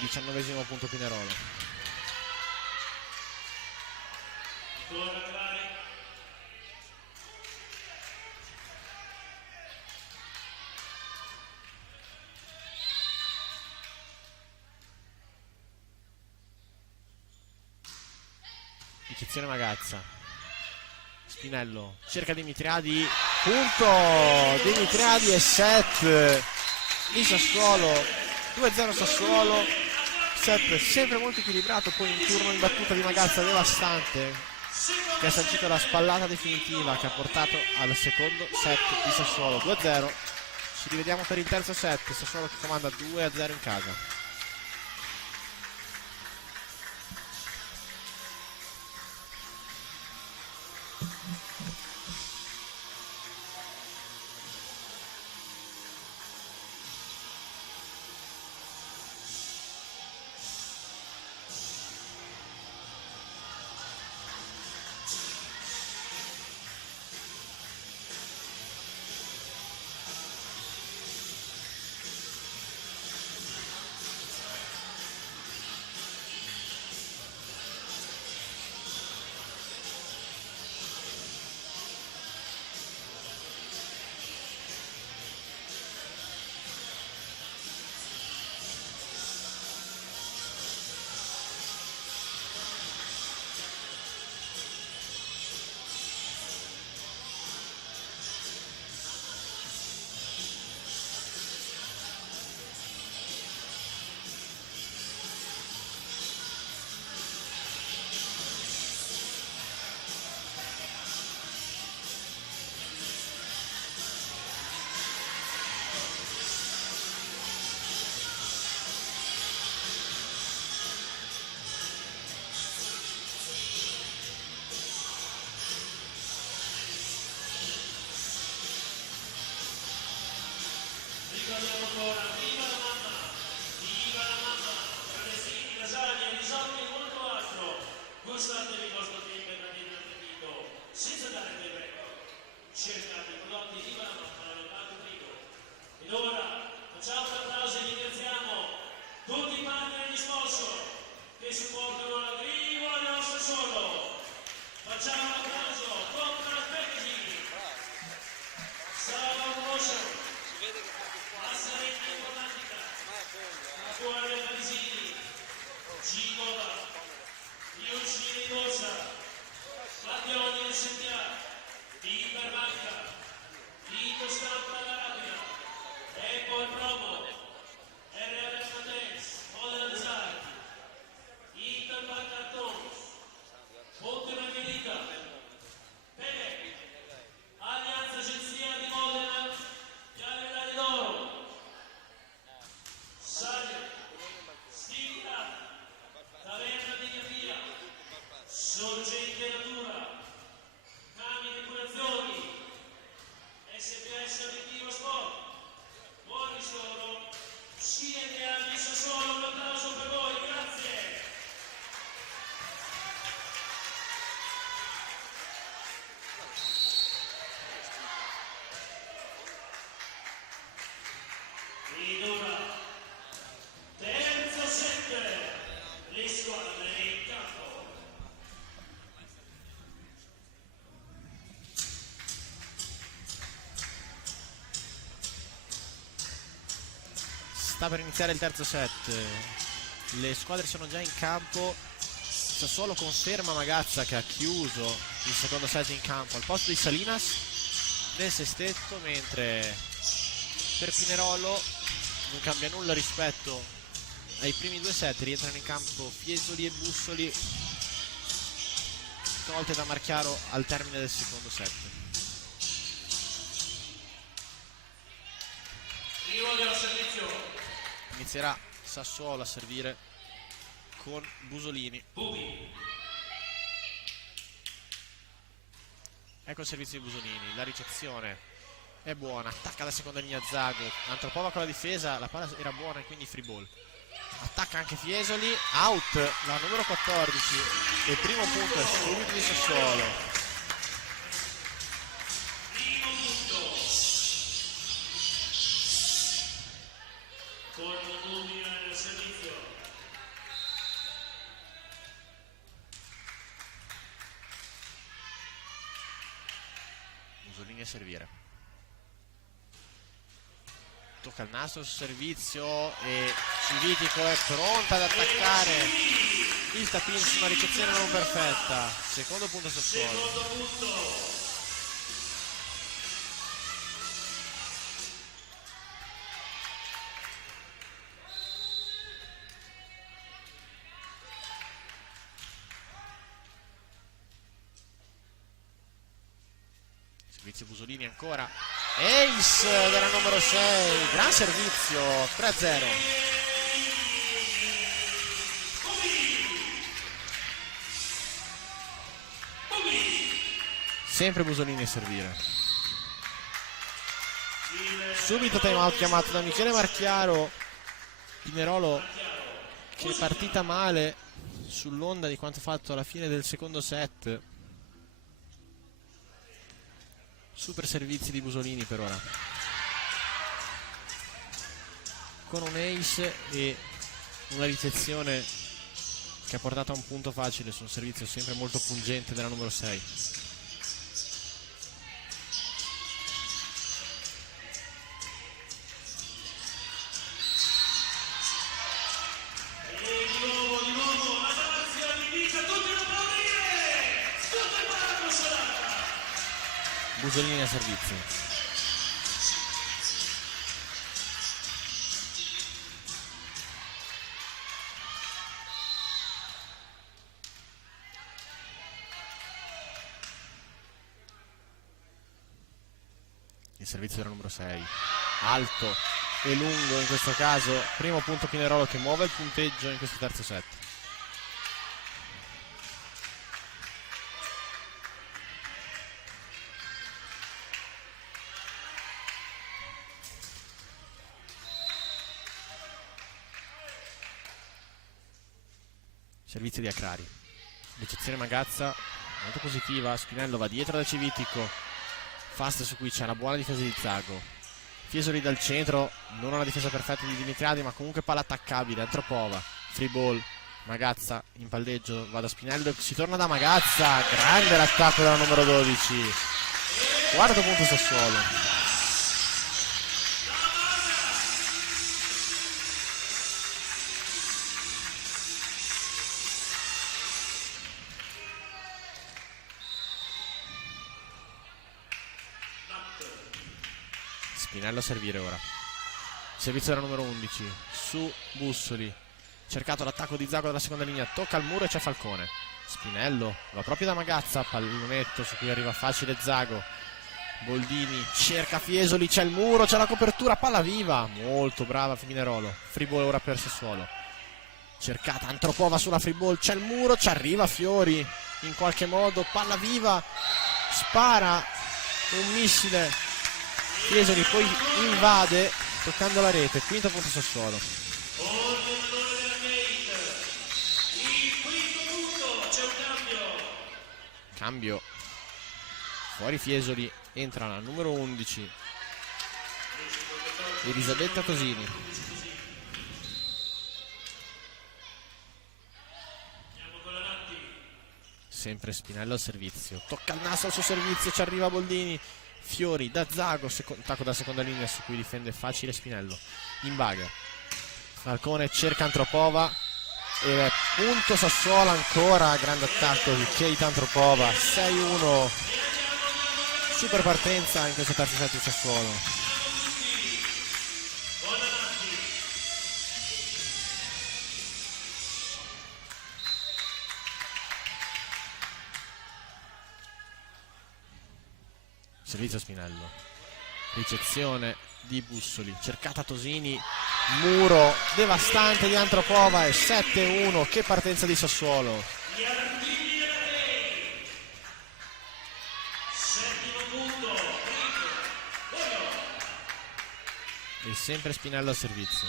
19esimo punto Pinerolo. Ricezione Magazza. Spinello cerca Dimitriadi, punto Dimitriadi e set di Sassuolo, 2-0 Sassuolo, set sempre molto equilibrato, poi un turno in battuta di Magazza devastante che ha sancito la spallata definitiva che ha portato al secondo set di Sassuolo, 2-0. Ci rivediamo per il terzo set, Sassuolo che comanda 2-0 in casa. che supportano l'arrivo al nostro solo. Facciamo un applauso contro la Packaging, Salva Motion, Massaretta Informatica, Attuale Parisini, Gigova, Ioscini Borsa, Mattioni SDA, Iperbanca, Vito Stampa La Rapida, Apple Promo, RF Matens, Modena Design, Interbank Cartons, Ponte Margherita, Pepe, Alleanza Agenzia di Modena, Galleria d'Oro, Sager, Stigma, Taverna di Capia, Sorgente Natura, Cami Depurazioni, SPS Obiettivo Sport, buon ristoro, CNA Messo Solo, un applauso per voi, grazie! Ed ora, terzo set, le squadre in campo. Sta per iniziare il terzo set, le squadre sono già in campo. Sassuolo conferma Magazza che ha chiuso il secondo set in campo al posto di Salinas nel sestetto, mentre per Pinerolo non cambia nulla rispetto ai primi due set. Rientrano in campo Fiesoli e Bussoli, tolte da Marchiaro al termine del secondo set. Primo del servizio, Inizierà Sassuolo a servire con Busolini. Bubi, Ecco il servizio di Busolini, la ricezione è buona, attacca la seconda linea Zago, Antropova con la difesa, la palla era buona e quindi free ball. Attacca anche Fiesoli, out la numero 14 e il primo punto è subito di Sassuolo. primo punto, con Bubi nel servizio. Busolini a servire. Tocca il nastro sul servizio e Civitico è pronta ad attaccare il tapin su una ricezione non perfetta. Secondo punto Sassuolo. Secondo punto, Servizio Busolini ancora. Ace della numero 6. Gran servizio. 3-0. Sempre Busolini a servire. Subito time out chiamato da Michele Marchiaro. Pinerolo che è partita male sull'onda di quanto fatto alla fine del secondo set. Super servizi di Busolini per ora, con un ace e una ricezione che ha portato a un punto facile su un servizio sempre molto pungente della numero 6. di nuovo, la Lazio invita tutti ad applaudire, tutti quanti sarà. Busolini a servizio. Il servizio della numero 6. Alto e lungo in questo caso. Primo punto Pinerolo che muove il punteggio in questo terzo set. Servizio di Acrari, ricezione Magazza molto positiva, Spinello va dietro da Civitico, fast su cui c'è una buona difesa di Zago, Fiesoli dal centro, non una difesa perfetta di Dimitriadi ma comunque palla attaccabile, Antropova, free ball, Magazza in palleggio, va da Spinello, si torna da Magazza, grande l'attacco della numero 12, quarto punto Sassuolo. Spinello a servire ora. Servizio della numero 11 su Bussoli. Cercato l'attacco di Zago dalla seconda linea. Tocca al muro e c'è Falcone. Spinello va proprio da Magazza. Pallonetto su cui arriva facile Zago. Boldini cerca Fiesoli. C'è il muro, c'è la copertura. Palla viva. Molto brava Pinerolo. Free ball ora per Sassuolo. Cercata Antropova sulla free ball. C'è il muro, ci arriva Fiori. In qualche modo. Palla viva. Spara un missile. Fiesoli poi invade toccando la rete, quinto punto Sassuolo. Il quinto punto, c'è un Cambio. Fuori Fiesoli, entra la numero 11. Elisabetta Tosini. Sempre Spinello al servizio. Tocca il naso al suo servizio, ci arriva Boldini. Fiori da Zago, attacco da seconda linea su cui difende facile Spinello. In baga. Falcone cerca Antropova. E punto Sassuolo ancora, grande attacco di Keita Antropova. 6-1. Super partenza in questo terzo set di Sassuolo. Servizio Spinello, ricezione di Bussoli, cercata Tosini, muro devastante di Antropova e 7-1, che partenza di Sassuolo. E sempre Spinello al servizio.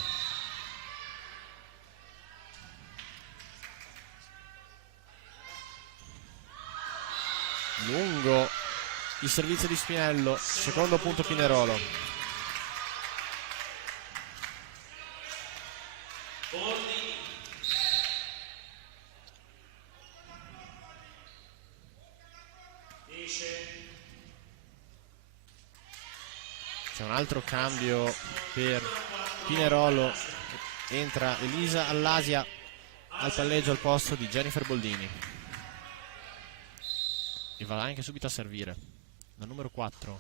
Lungo il servizio di Spinello, secondo punto Pinerolo. C'è un altro cambio per Pinerolo, entra Elisa Allasia al palleggio al posto di Jennifer Boldini e va anche subito a servire. La numero 4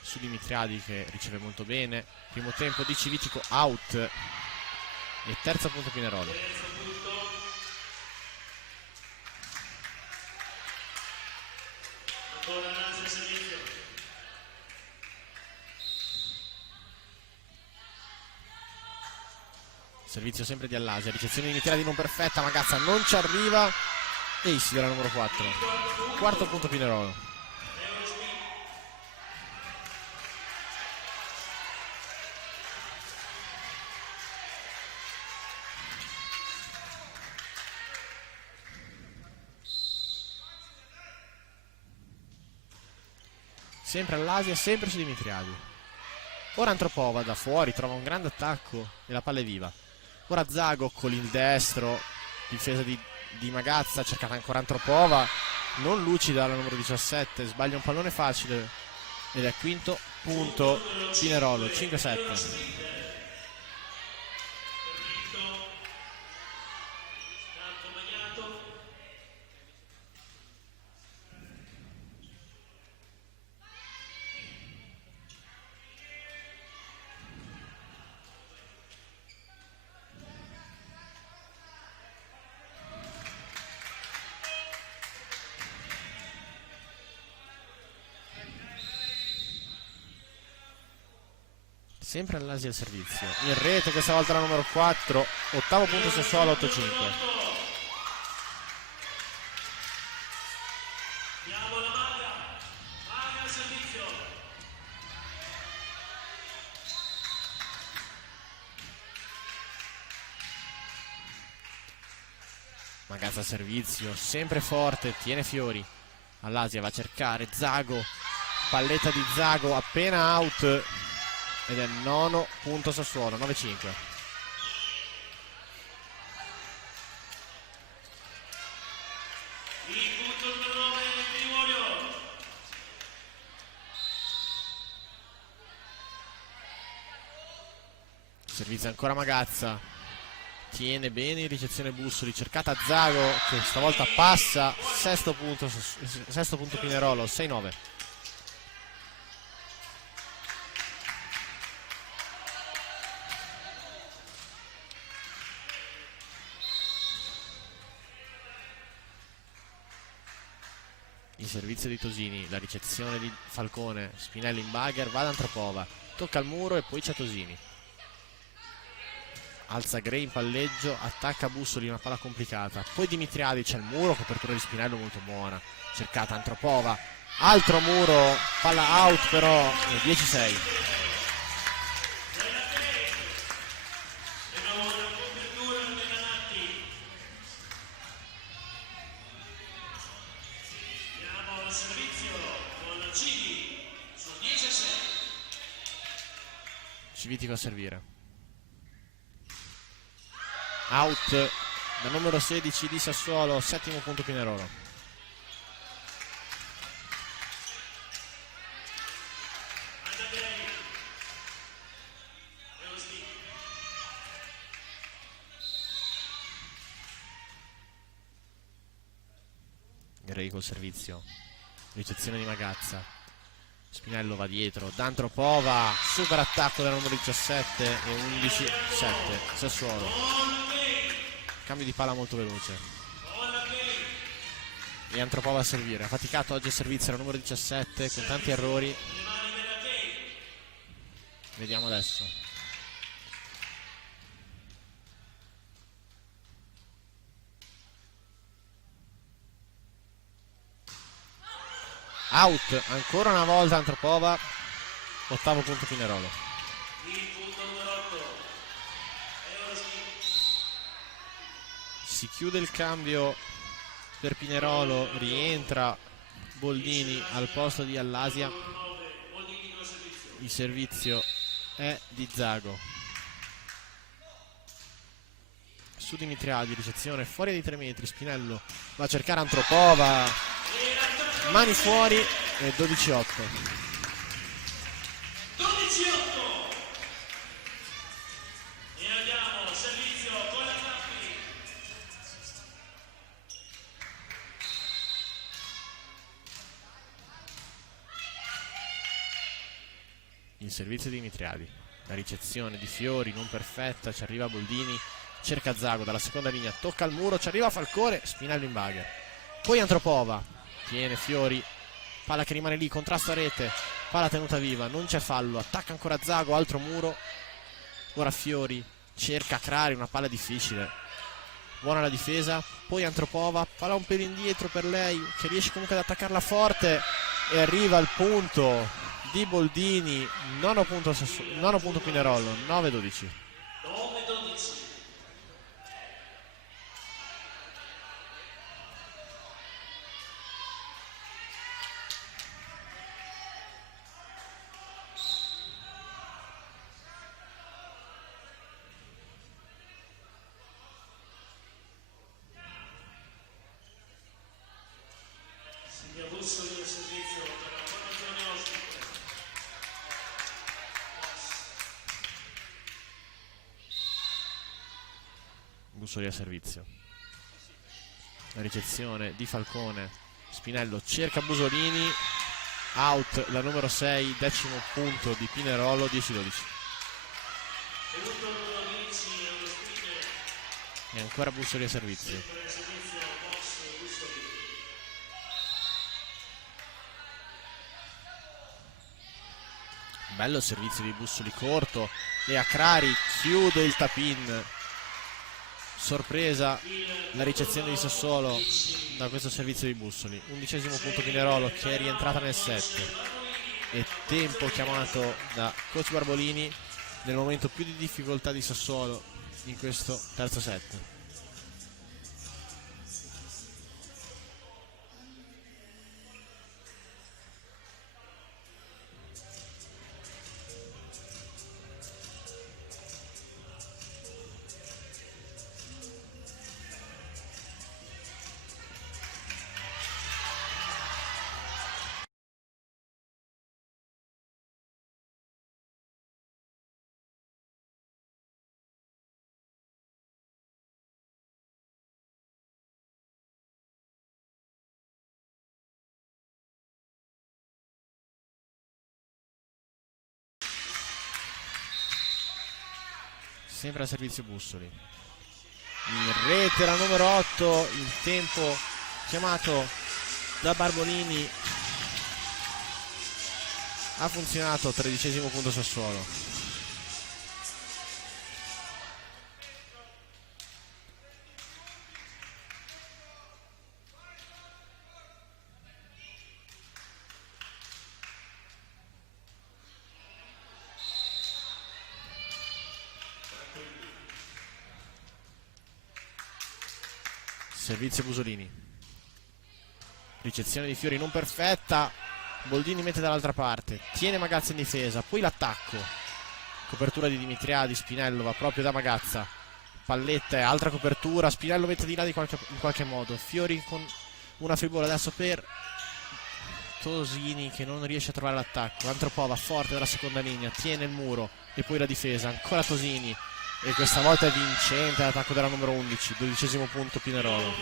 su Dimitriadi che riceve molto bene. Primo tempo di Civitico out. E terzo punto Pinerolo. Servizio sempre di Allasia. Ricezione di Dimitriadi non perfetta. Magazza non ci arriva. Ace della numero 4. Quarto punto Pinerolo. Sempre all'Asia, sempre su Dimitriadi. Ora Antropova da fuori, trova un grande attacco e la palla è viva. Ora Zago con il destro, difesa di Magazza, cercata ancora Antropova, non lucida la numero 17, sbaglia un pallone facile ed è quinto punto Pinerolo, 5-7. Sempre all'Asia il servizio. In rete questa volta la numero 4. Ottavo punto Sassuolo 8-5. Magazza servizio, sempre forte, tiene Fiori. All'Asia va a cercare Zago. Palletta di Zago appena out. Ed è nono punto Sassuolo, 9-5. Servizio ancora Magazza, tiene bene in ricezione Bussoli, cercata Zago che stavolta passa, sesto punto Pinerolo, 6-9. Il servizio di Tosini, la ricezione di Falcone, Spinelli in bagger, va ad Antropova, tocca il muro e poi c'è Tosini. Alza Gray in palleggio, attacca Bussoli, una palla complicata. Poi Dimitriadi, c'è il muro, copertura di Spinello molto buona. Cercata Antropova, altro muro, palla out però, 10-6. Civitico a servire. Out da numero 16 di Sassuolo, settimo punto Pinerolo. Gray col servizio, ricezione di Magazza, Spinello va dietro, D'Antropova, super attacco dal numero 17 e 11-7 Sassuolo. Cambio di palla molto veloce e Antropova a servire. Ha faticato oggi a servizio la numero 17 con tanti errori. Vediamo adesso. Out ancora una volta Antropova, ottavo punto Pinerolo. Si chiude il cambio per Pinerolo, rientra Boldini al posto di Allasia. Il servizio è di Zago. Su Dimitriadi, ricezione fuori dai 3 metri, Spinello va a cercare Antropova, mani fuori e 12-8. Il servizio di Dimitriadi, la ricezione di Fiori non perfetta, ci arriva Boldini, cerca Zago dalla seconda linea, tocca il muro, ci arriva Falcone, Spinello in bagger. Poi Antropova, tiene Fiori, palla che rimane lì, contrasto a rete, palla tenuta viva, non c'è fallo, attacca ancora Zago, altro muro. Ora Fiori cerca Crari, una palla difficile, buona la difesa. Poi Antropova, palla un pelo indietro per lei, che riesce comunque ad attaccarla forte e arriva al punto di Boldini, nono punto Pinerolo, 9-12. Bussoli a servizio, la ricezione di Falcone, Spinello cerca Busolini, out la numero 6, decimo punto di Pinerolo, 10-12. E ancora Bussoli a servizio. Bello il servizio di Bussoli corto e Acrari chiude il tap-in. Sorpresa la ricezione di Sassuolo da questo servizio di Bussoli. 11° punto Pinerolo che è rientrata nel set. E tempo chiamato da coach Barbolini nel momento più di difficoltà di Sassuolo in questo terzo set. sempre a servizio Bussoli. In rete la numero 8, il tempo chiamato da Barbolini ha funzionato, 13° punto Sassuolo. Servizio Busolini, ricezione di Fiori non perfetta, Boldini mette dall'altra parte, tiene Magazza in difesa, poi l'attacco, copertura di Dimitriadi, Spinello va proprio da Magazza, palletta e altra copertura, Spinello mette di là in qualche modo, Fiori con una free adesso per Tosini che non riesce a trovare l'attacco, Antropova forte dalla seconda linea, tiene il muro e poi la difesa, ancora Tosini. E questa volta è vincente l'attacco della numero 11, 12° punto Pinerolo.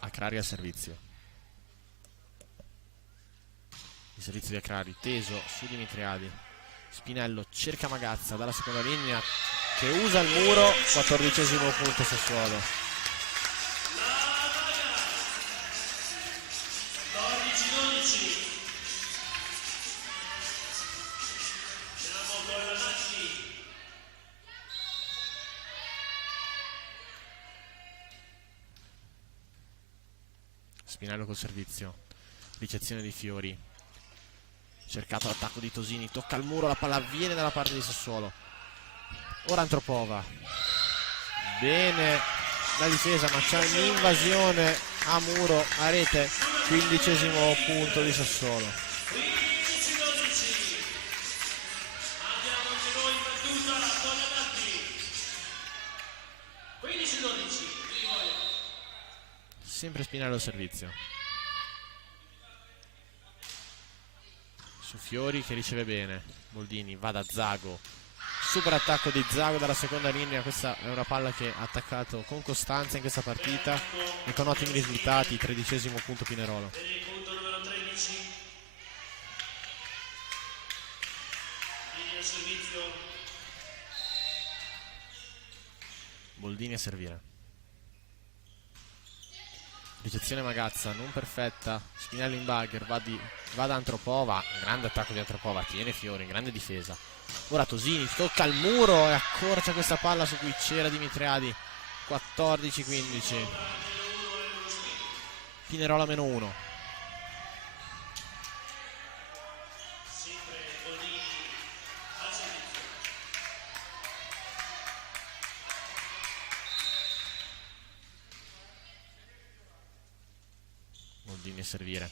Acrari al servizio. Il servizio di Acrari teso su Dimitriadi. Spinello cerca Magazza dalla seconda linea che usa il muro, 14° punto Sassuolo. 14-12. Siamo con la Macchi. Spinello col servizio, ricezione di Fiori, cercato l'attacco di Tosini, tocca il muro, la palla viene dalla parte di Sassuolo. Ora Antropova, bene la difesa ma c'è un'invasione a muro, a rete, 15° punto di Sassuolo. 15-12. Andiamo anche noi in battuta con la Macchi. 15-12. Sempre Spinello al servizio. Su Fiori che riceve bene, Boldini va da Zago. Super attacco di Zago dalla seconda linea, questa è una palla che ha attaccato con costanza in questa partita e con ottimi risultati, 13° punto Pinerolo. Per il punto numero 13. Linea servizio. Boldini a servire. Ricezione Magazza, non perfetta, Spinello in bagger, va da Antropova, grande attacco di Antropova, tiene Fiori, grande difesa. Ora Tosini tocca il muro e accorcia questa palla su cui c'era Dimitriadi, 14-15. Pinerola -1. Boldini a servire,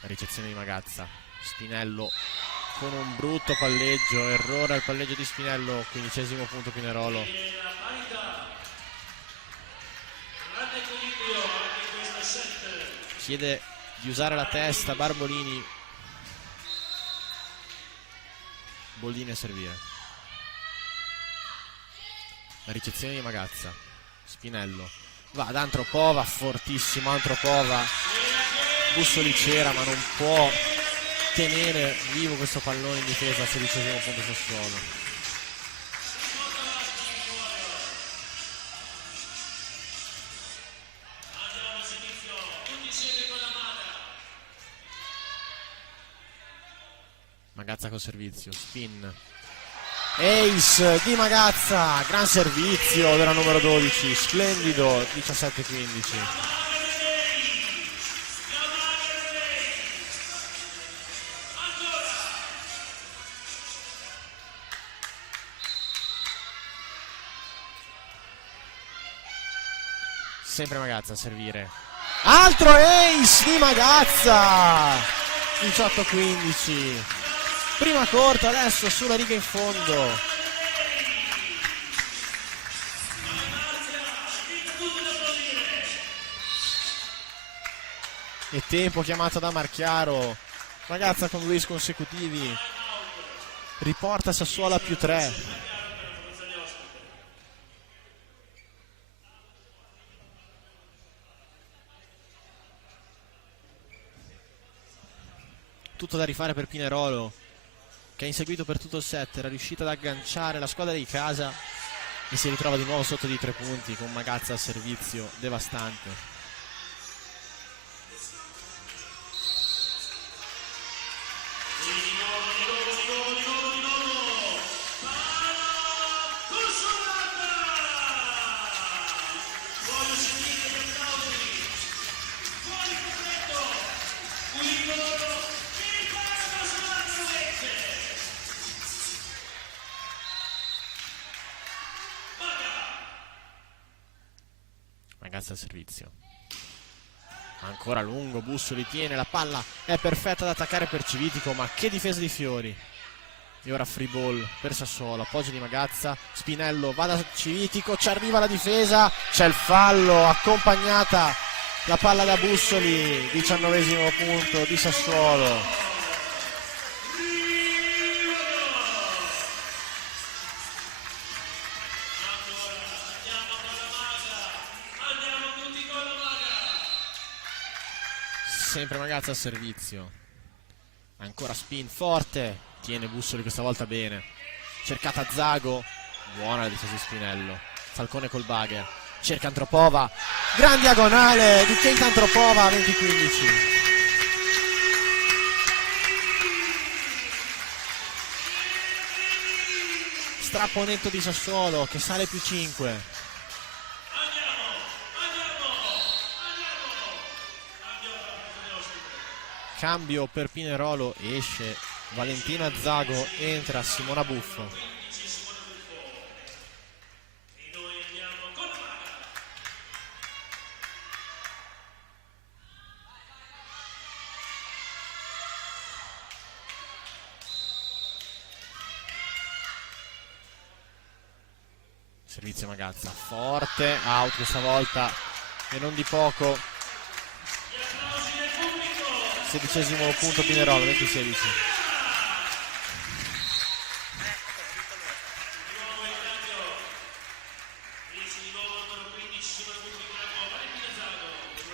la ricezione di Magazza, Spinello con un brutto palleggio, errore al palleggio di Spinello, 15° punto Pinerolo. Chiede di usare la testa Barbolini. Boldini a servire. La ricezione di Magazza, Spinello va ad Antropova, fortissimo Antropova, Bussoli c'era ma non può tenere vivo questo pallone in difesa, 16° punto Sassuolo. Magazza col servizio, spin, ace di Magazza, gran servizio della numero 12, splendido, 17-15. Sempre Magazza a servire, altro ace di Magazza, 18-15. Prima corta, adesso sulla riga in fondo. E tempo chiamato da Marchiaro. Magazza con 2 consecutivi. Riporta Sassuolo a +3. tutto da rifare per Pinerolo, che ha inseguito per tutto il set, era riuscita ad agganciare la squadra di casa e si ritrova di nuovo sotto di 3 punti con Magazza al servizio devastante. Magazza al servizio, ancora lungo, Bussoli tiene la palla, è perfetta ad attaccare per Civitico, ma che difesa di Fiori. E ora free ball per Sassuolo, appoggio di Magazza, Spinello va da Civitico, ci arriva la difesa, c'è il fallo, accompagnata la palla da Bussoli, 19° punto di Sassuolo. Sempre Magazza al servizio, ancora spin forte, tiene Bussoli questa volta bene, cercata Zago, buona la difesa di Spinello, Falcone col bagger, cerca Antropova, gran diagonale di Kate Antropova, 20-15. Strappo netto di Sassuolo che sale più 5. Cambio per Pinerolo, esce Valentina Zago, entra Simona Buffo. Servizio Magazza, forte, out questa volta e non di poco. 16° punto Pinerolo, 20-16.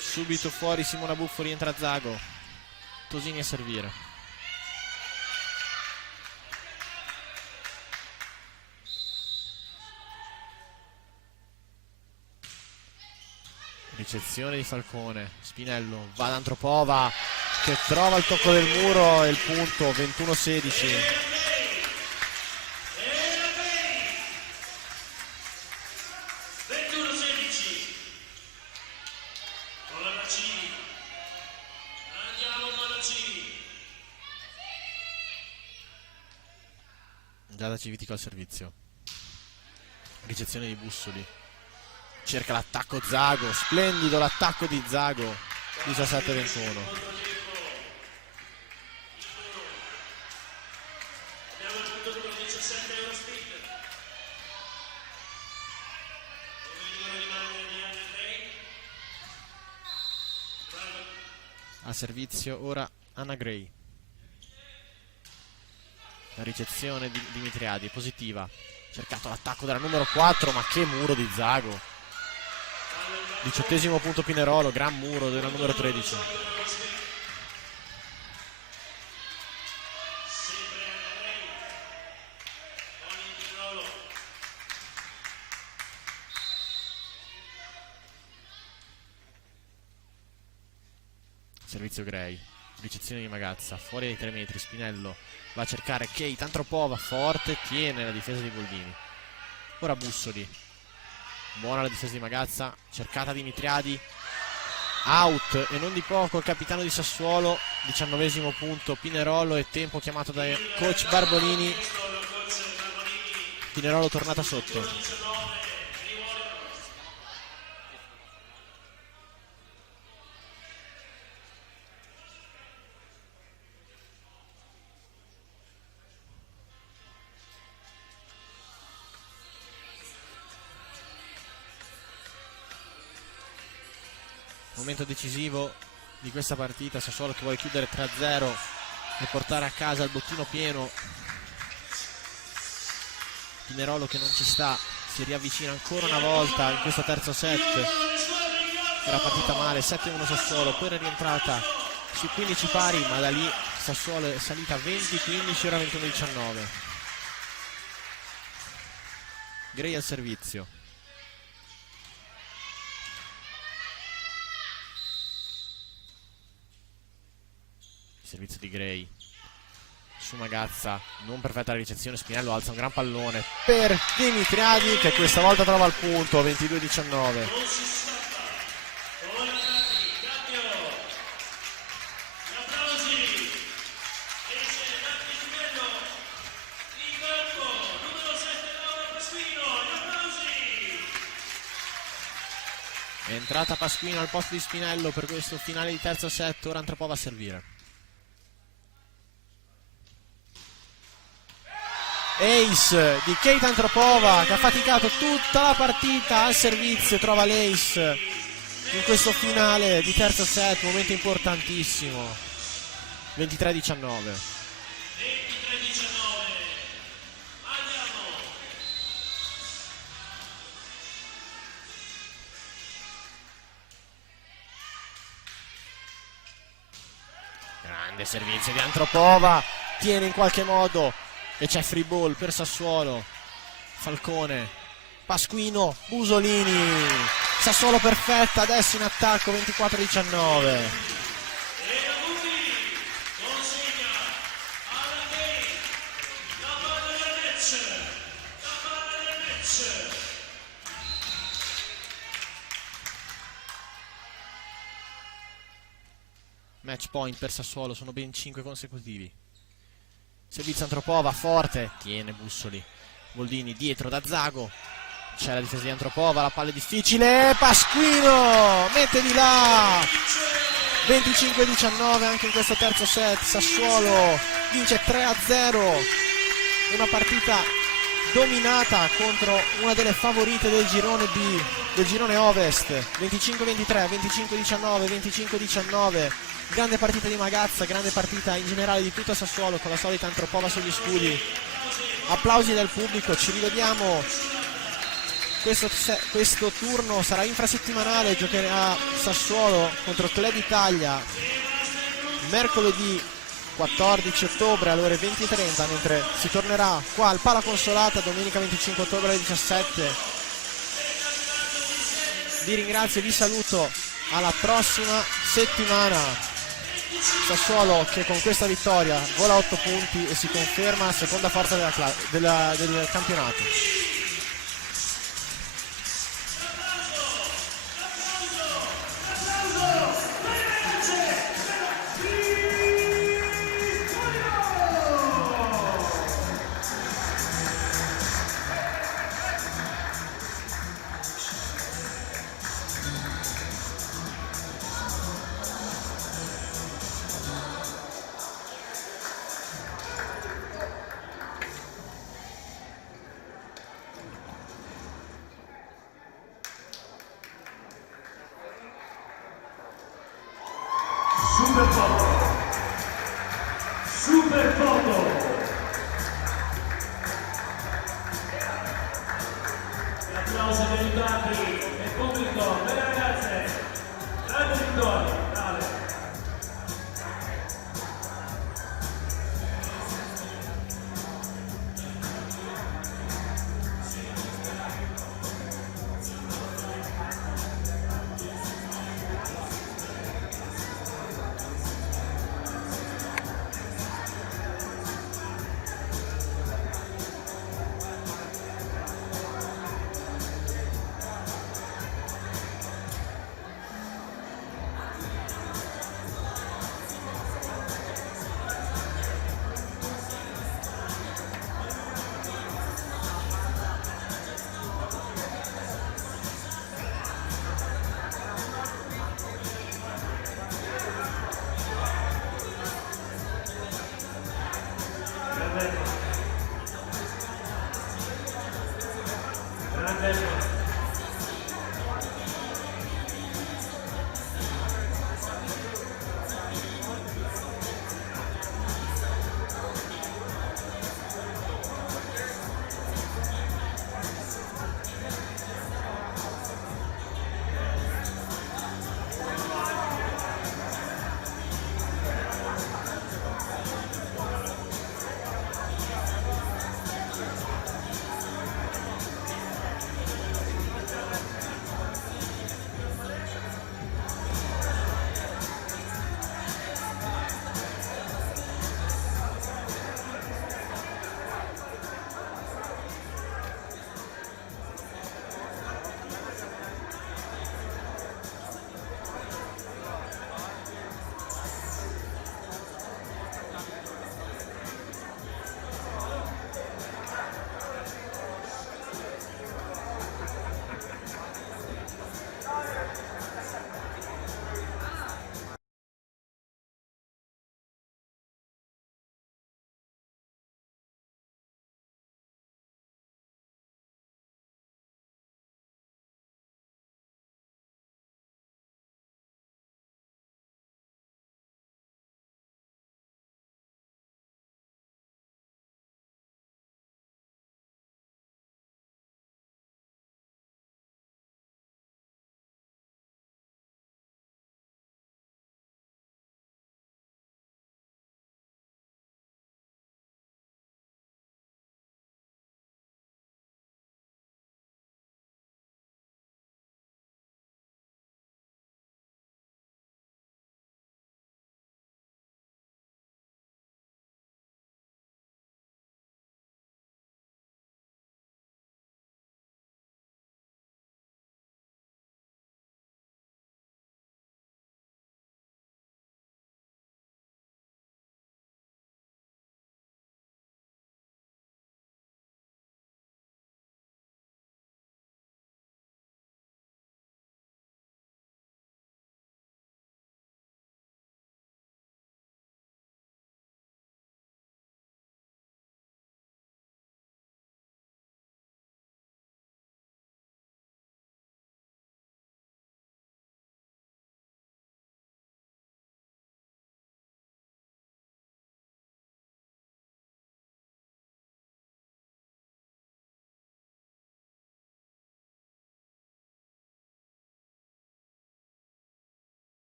Subito fuori Simona Buffo, rientra Zago, Tosini a servire. Ricezione di Falcone, Spinello va ad Antropova che trova il tocco del muro e il punto, 21-16. Già da Civitico al servizio, ricezione di Bussoli, cerca l'attacco Zago, splendido l'attacco di Zago, 17-21. A servizio ora Anna Gray. La ricezione di Dimitriadi è positiva, cercato l'attacco della numero 4, ma che muro di Zago. 18° punto Pinerolo, gran muro della numero 13. Servizio Gray, ricezione di Magazza, fuori dai 3 metri, Spinello va a cercare Kate Antropova, forte, tiene la difesa di Boldini. Ora Bussoli, buona la difesa di Magazza, cercata Dimitriadi, out e non di poco il capitano di Sassuolo, 19° punto Pinerolo e tempo chiamato da coach Barbolini. Pinerolo tornata sotto. Momento decisivo di questa partita, Sassuolo che vuole chiudere 3-0 e portare a casa il bottino pieno. Pinerolo che non ci sta, si riavvicina ancora una volta in questo terzo set. Era partita male, 7-1 Sassuolo, poi era rientrata sui 15 pari, ma da lì Sassuolo è salita 20-15, ora 21-19. Gray al servizio. Il servizio di Gray su Magazza, non perfetta la ricezione, Spinello alza un gran pallone per Dimitriadi che questa volta trova il punto, 22-19. È entrata Pasquino al posto di Spinello per questo finale di terzo set, ora Antropova a servire. Ace di Kate Antropova che ha faticato tutta la partita al servizio, trova l'ace in questo finale di terzo set, momento importantissimo. 23-19. Grande servizio di Antropova, tiene in qualche modo e c'è free ball per Sassuolo. Falcone, Pasquino, Busolini, Sassuolo perfetta adesso in attacco, 24-19. Match point per Sassuolo, sono ben 5 consecutivi. Servizio Antropova, forte, tiene Bussoli. Boldini dietro da Zago. C'è la difesa di Antropova, la palla è difficile. Pasquino mette di là. 25-19 anche in questo terzo set. Sassuolo vince 3-0. Una partita dominata contro una delle favorite del girone B, del girone Ovest. 25-23, 25-19, 25-19. Grande partita di Magazza, grande partita in generale di tutto Sassuolo con la solita Antropova sugli scudi. Applausi dal pubblico, ci rivediamo. Questo turno sarà infrasettimanale, giocherà Sassuolo contro Club Italia mercoledì 14 ottobre alle ore 20:30, mentre si tornerà qua al Pala Consolata domenica 25 ottobre alle 17. Vi ringrazio e vi saluto, alla prossima settimana. Sassuolo che con questa vittoria vola 8 punti e si conferma seconda forza del campionato. Super foto. Super foto. L'applauso dei aiutanti e pubblico.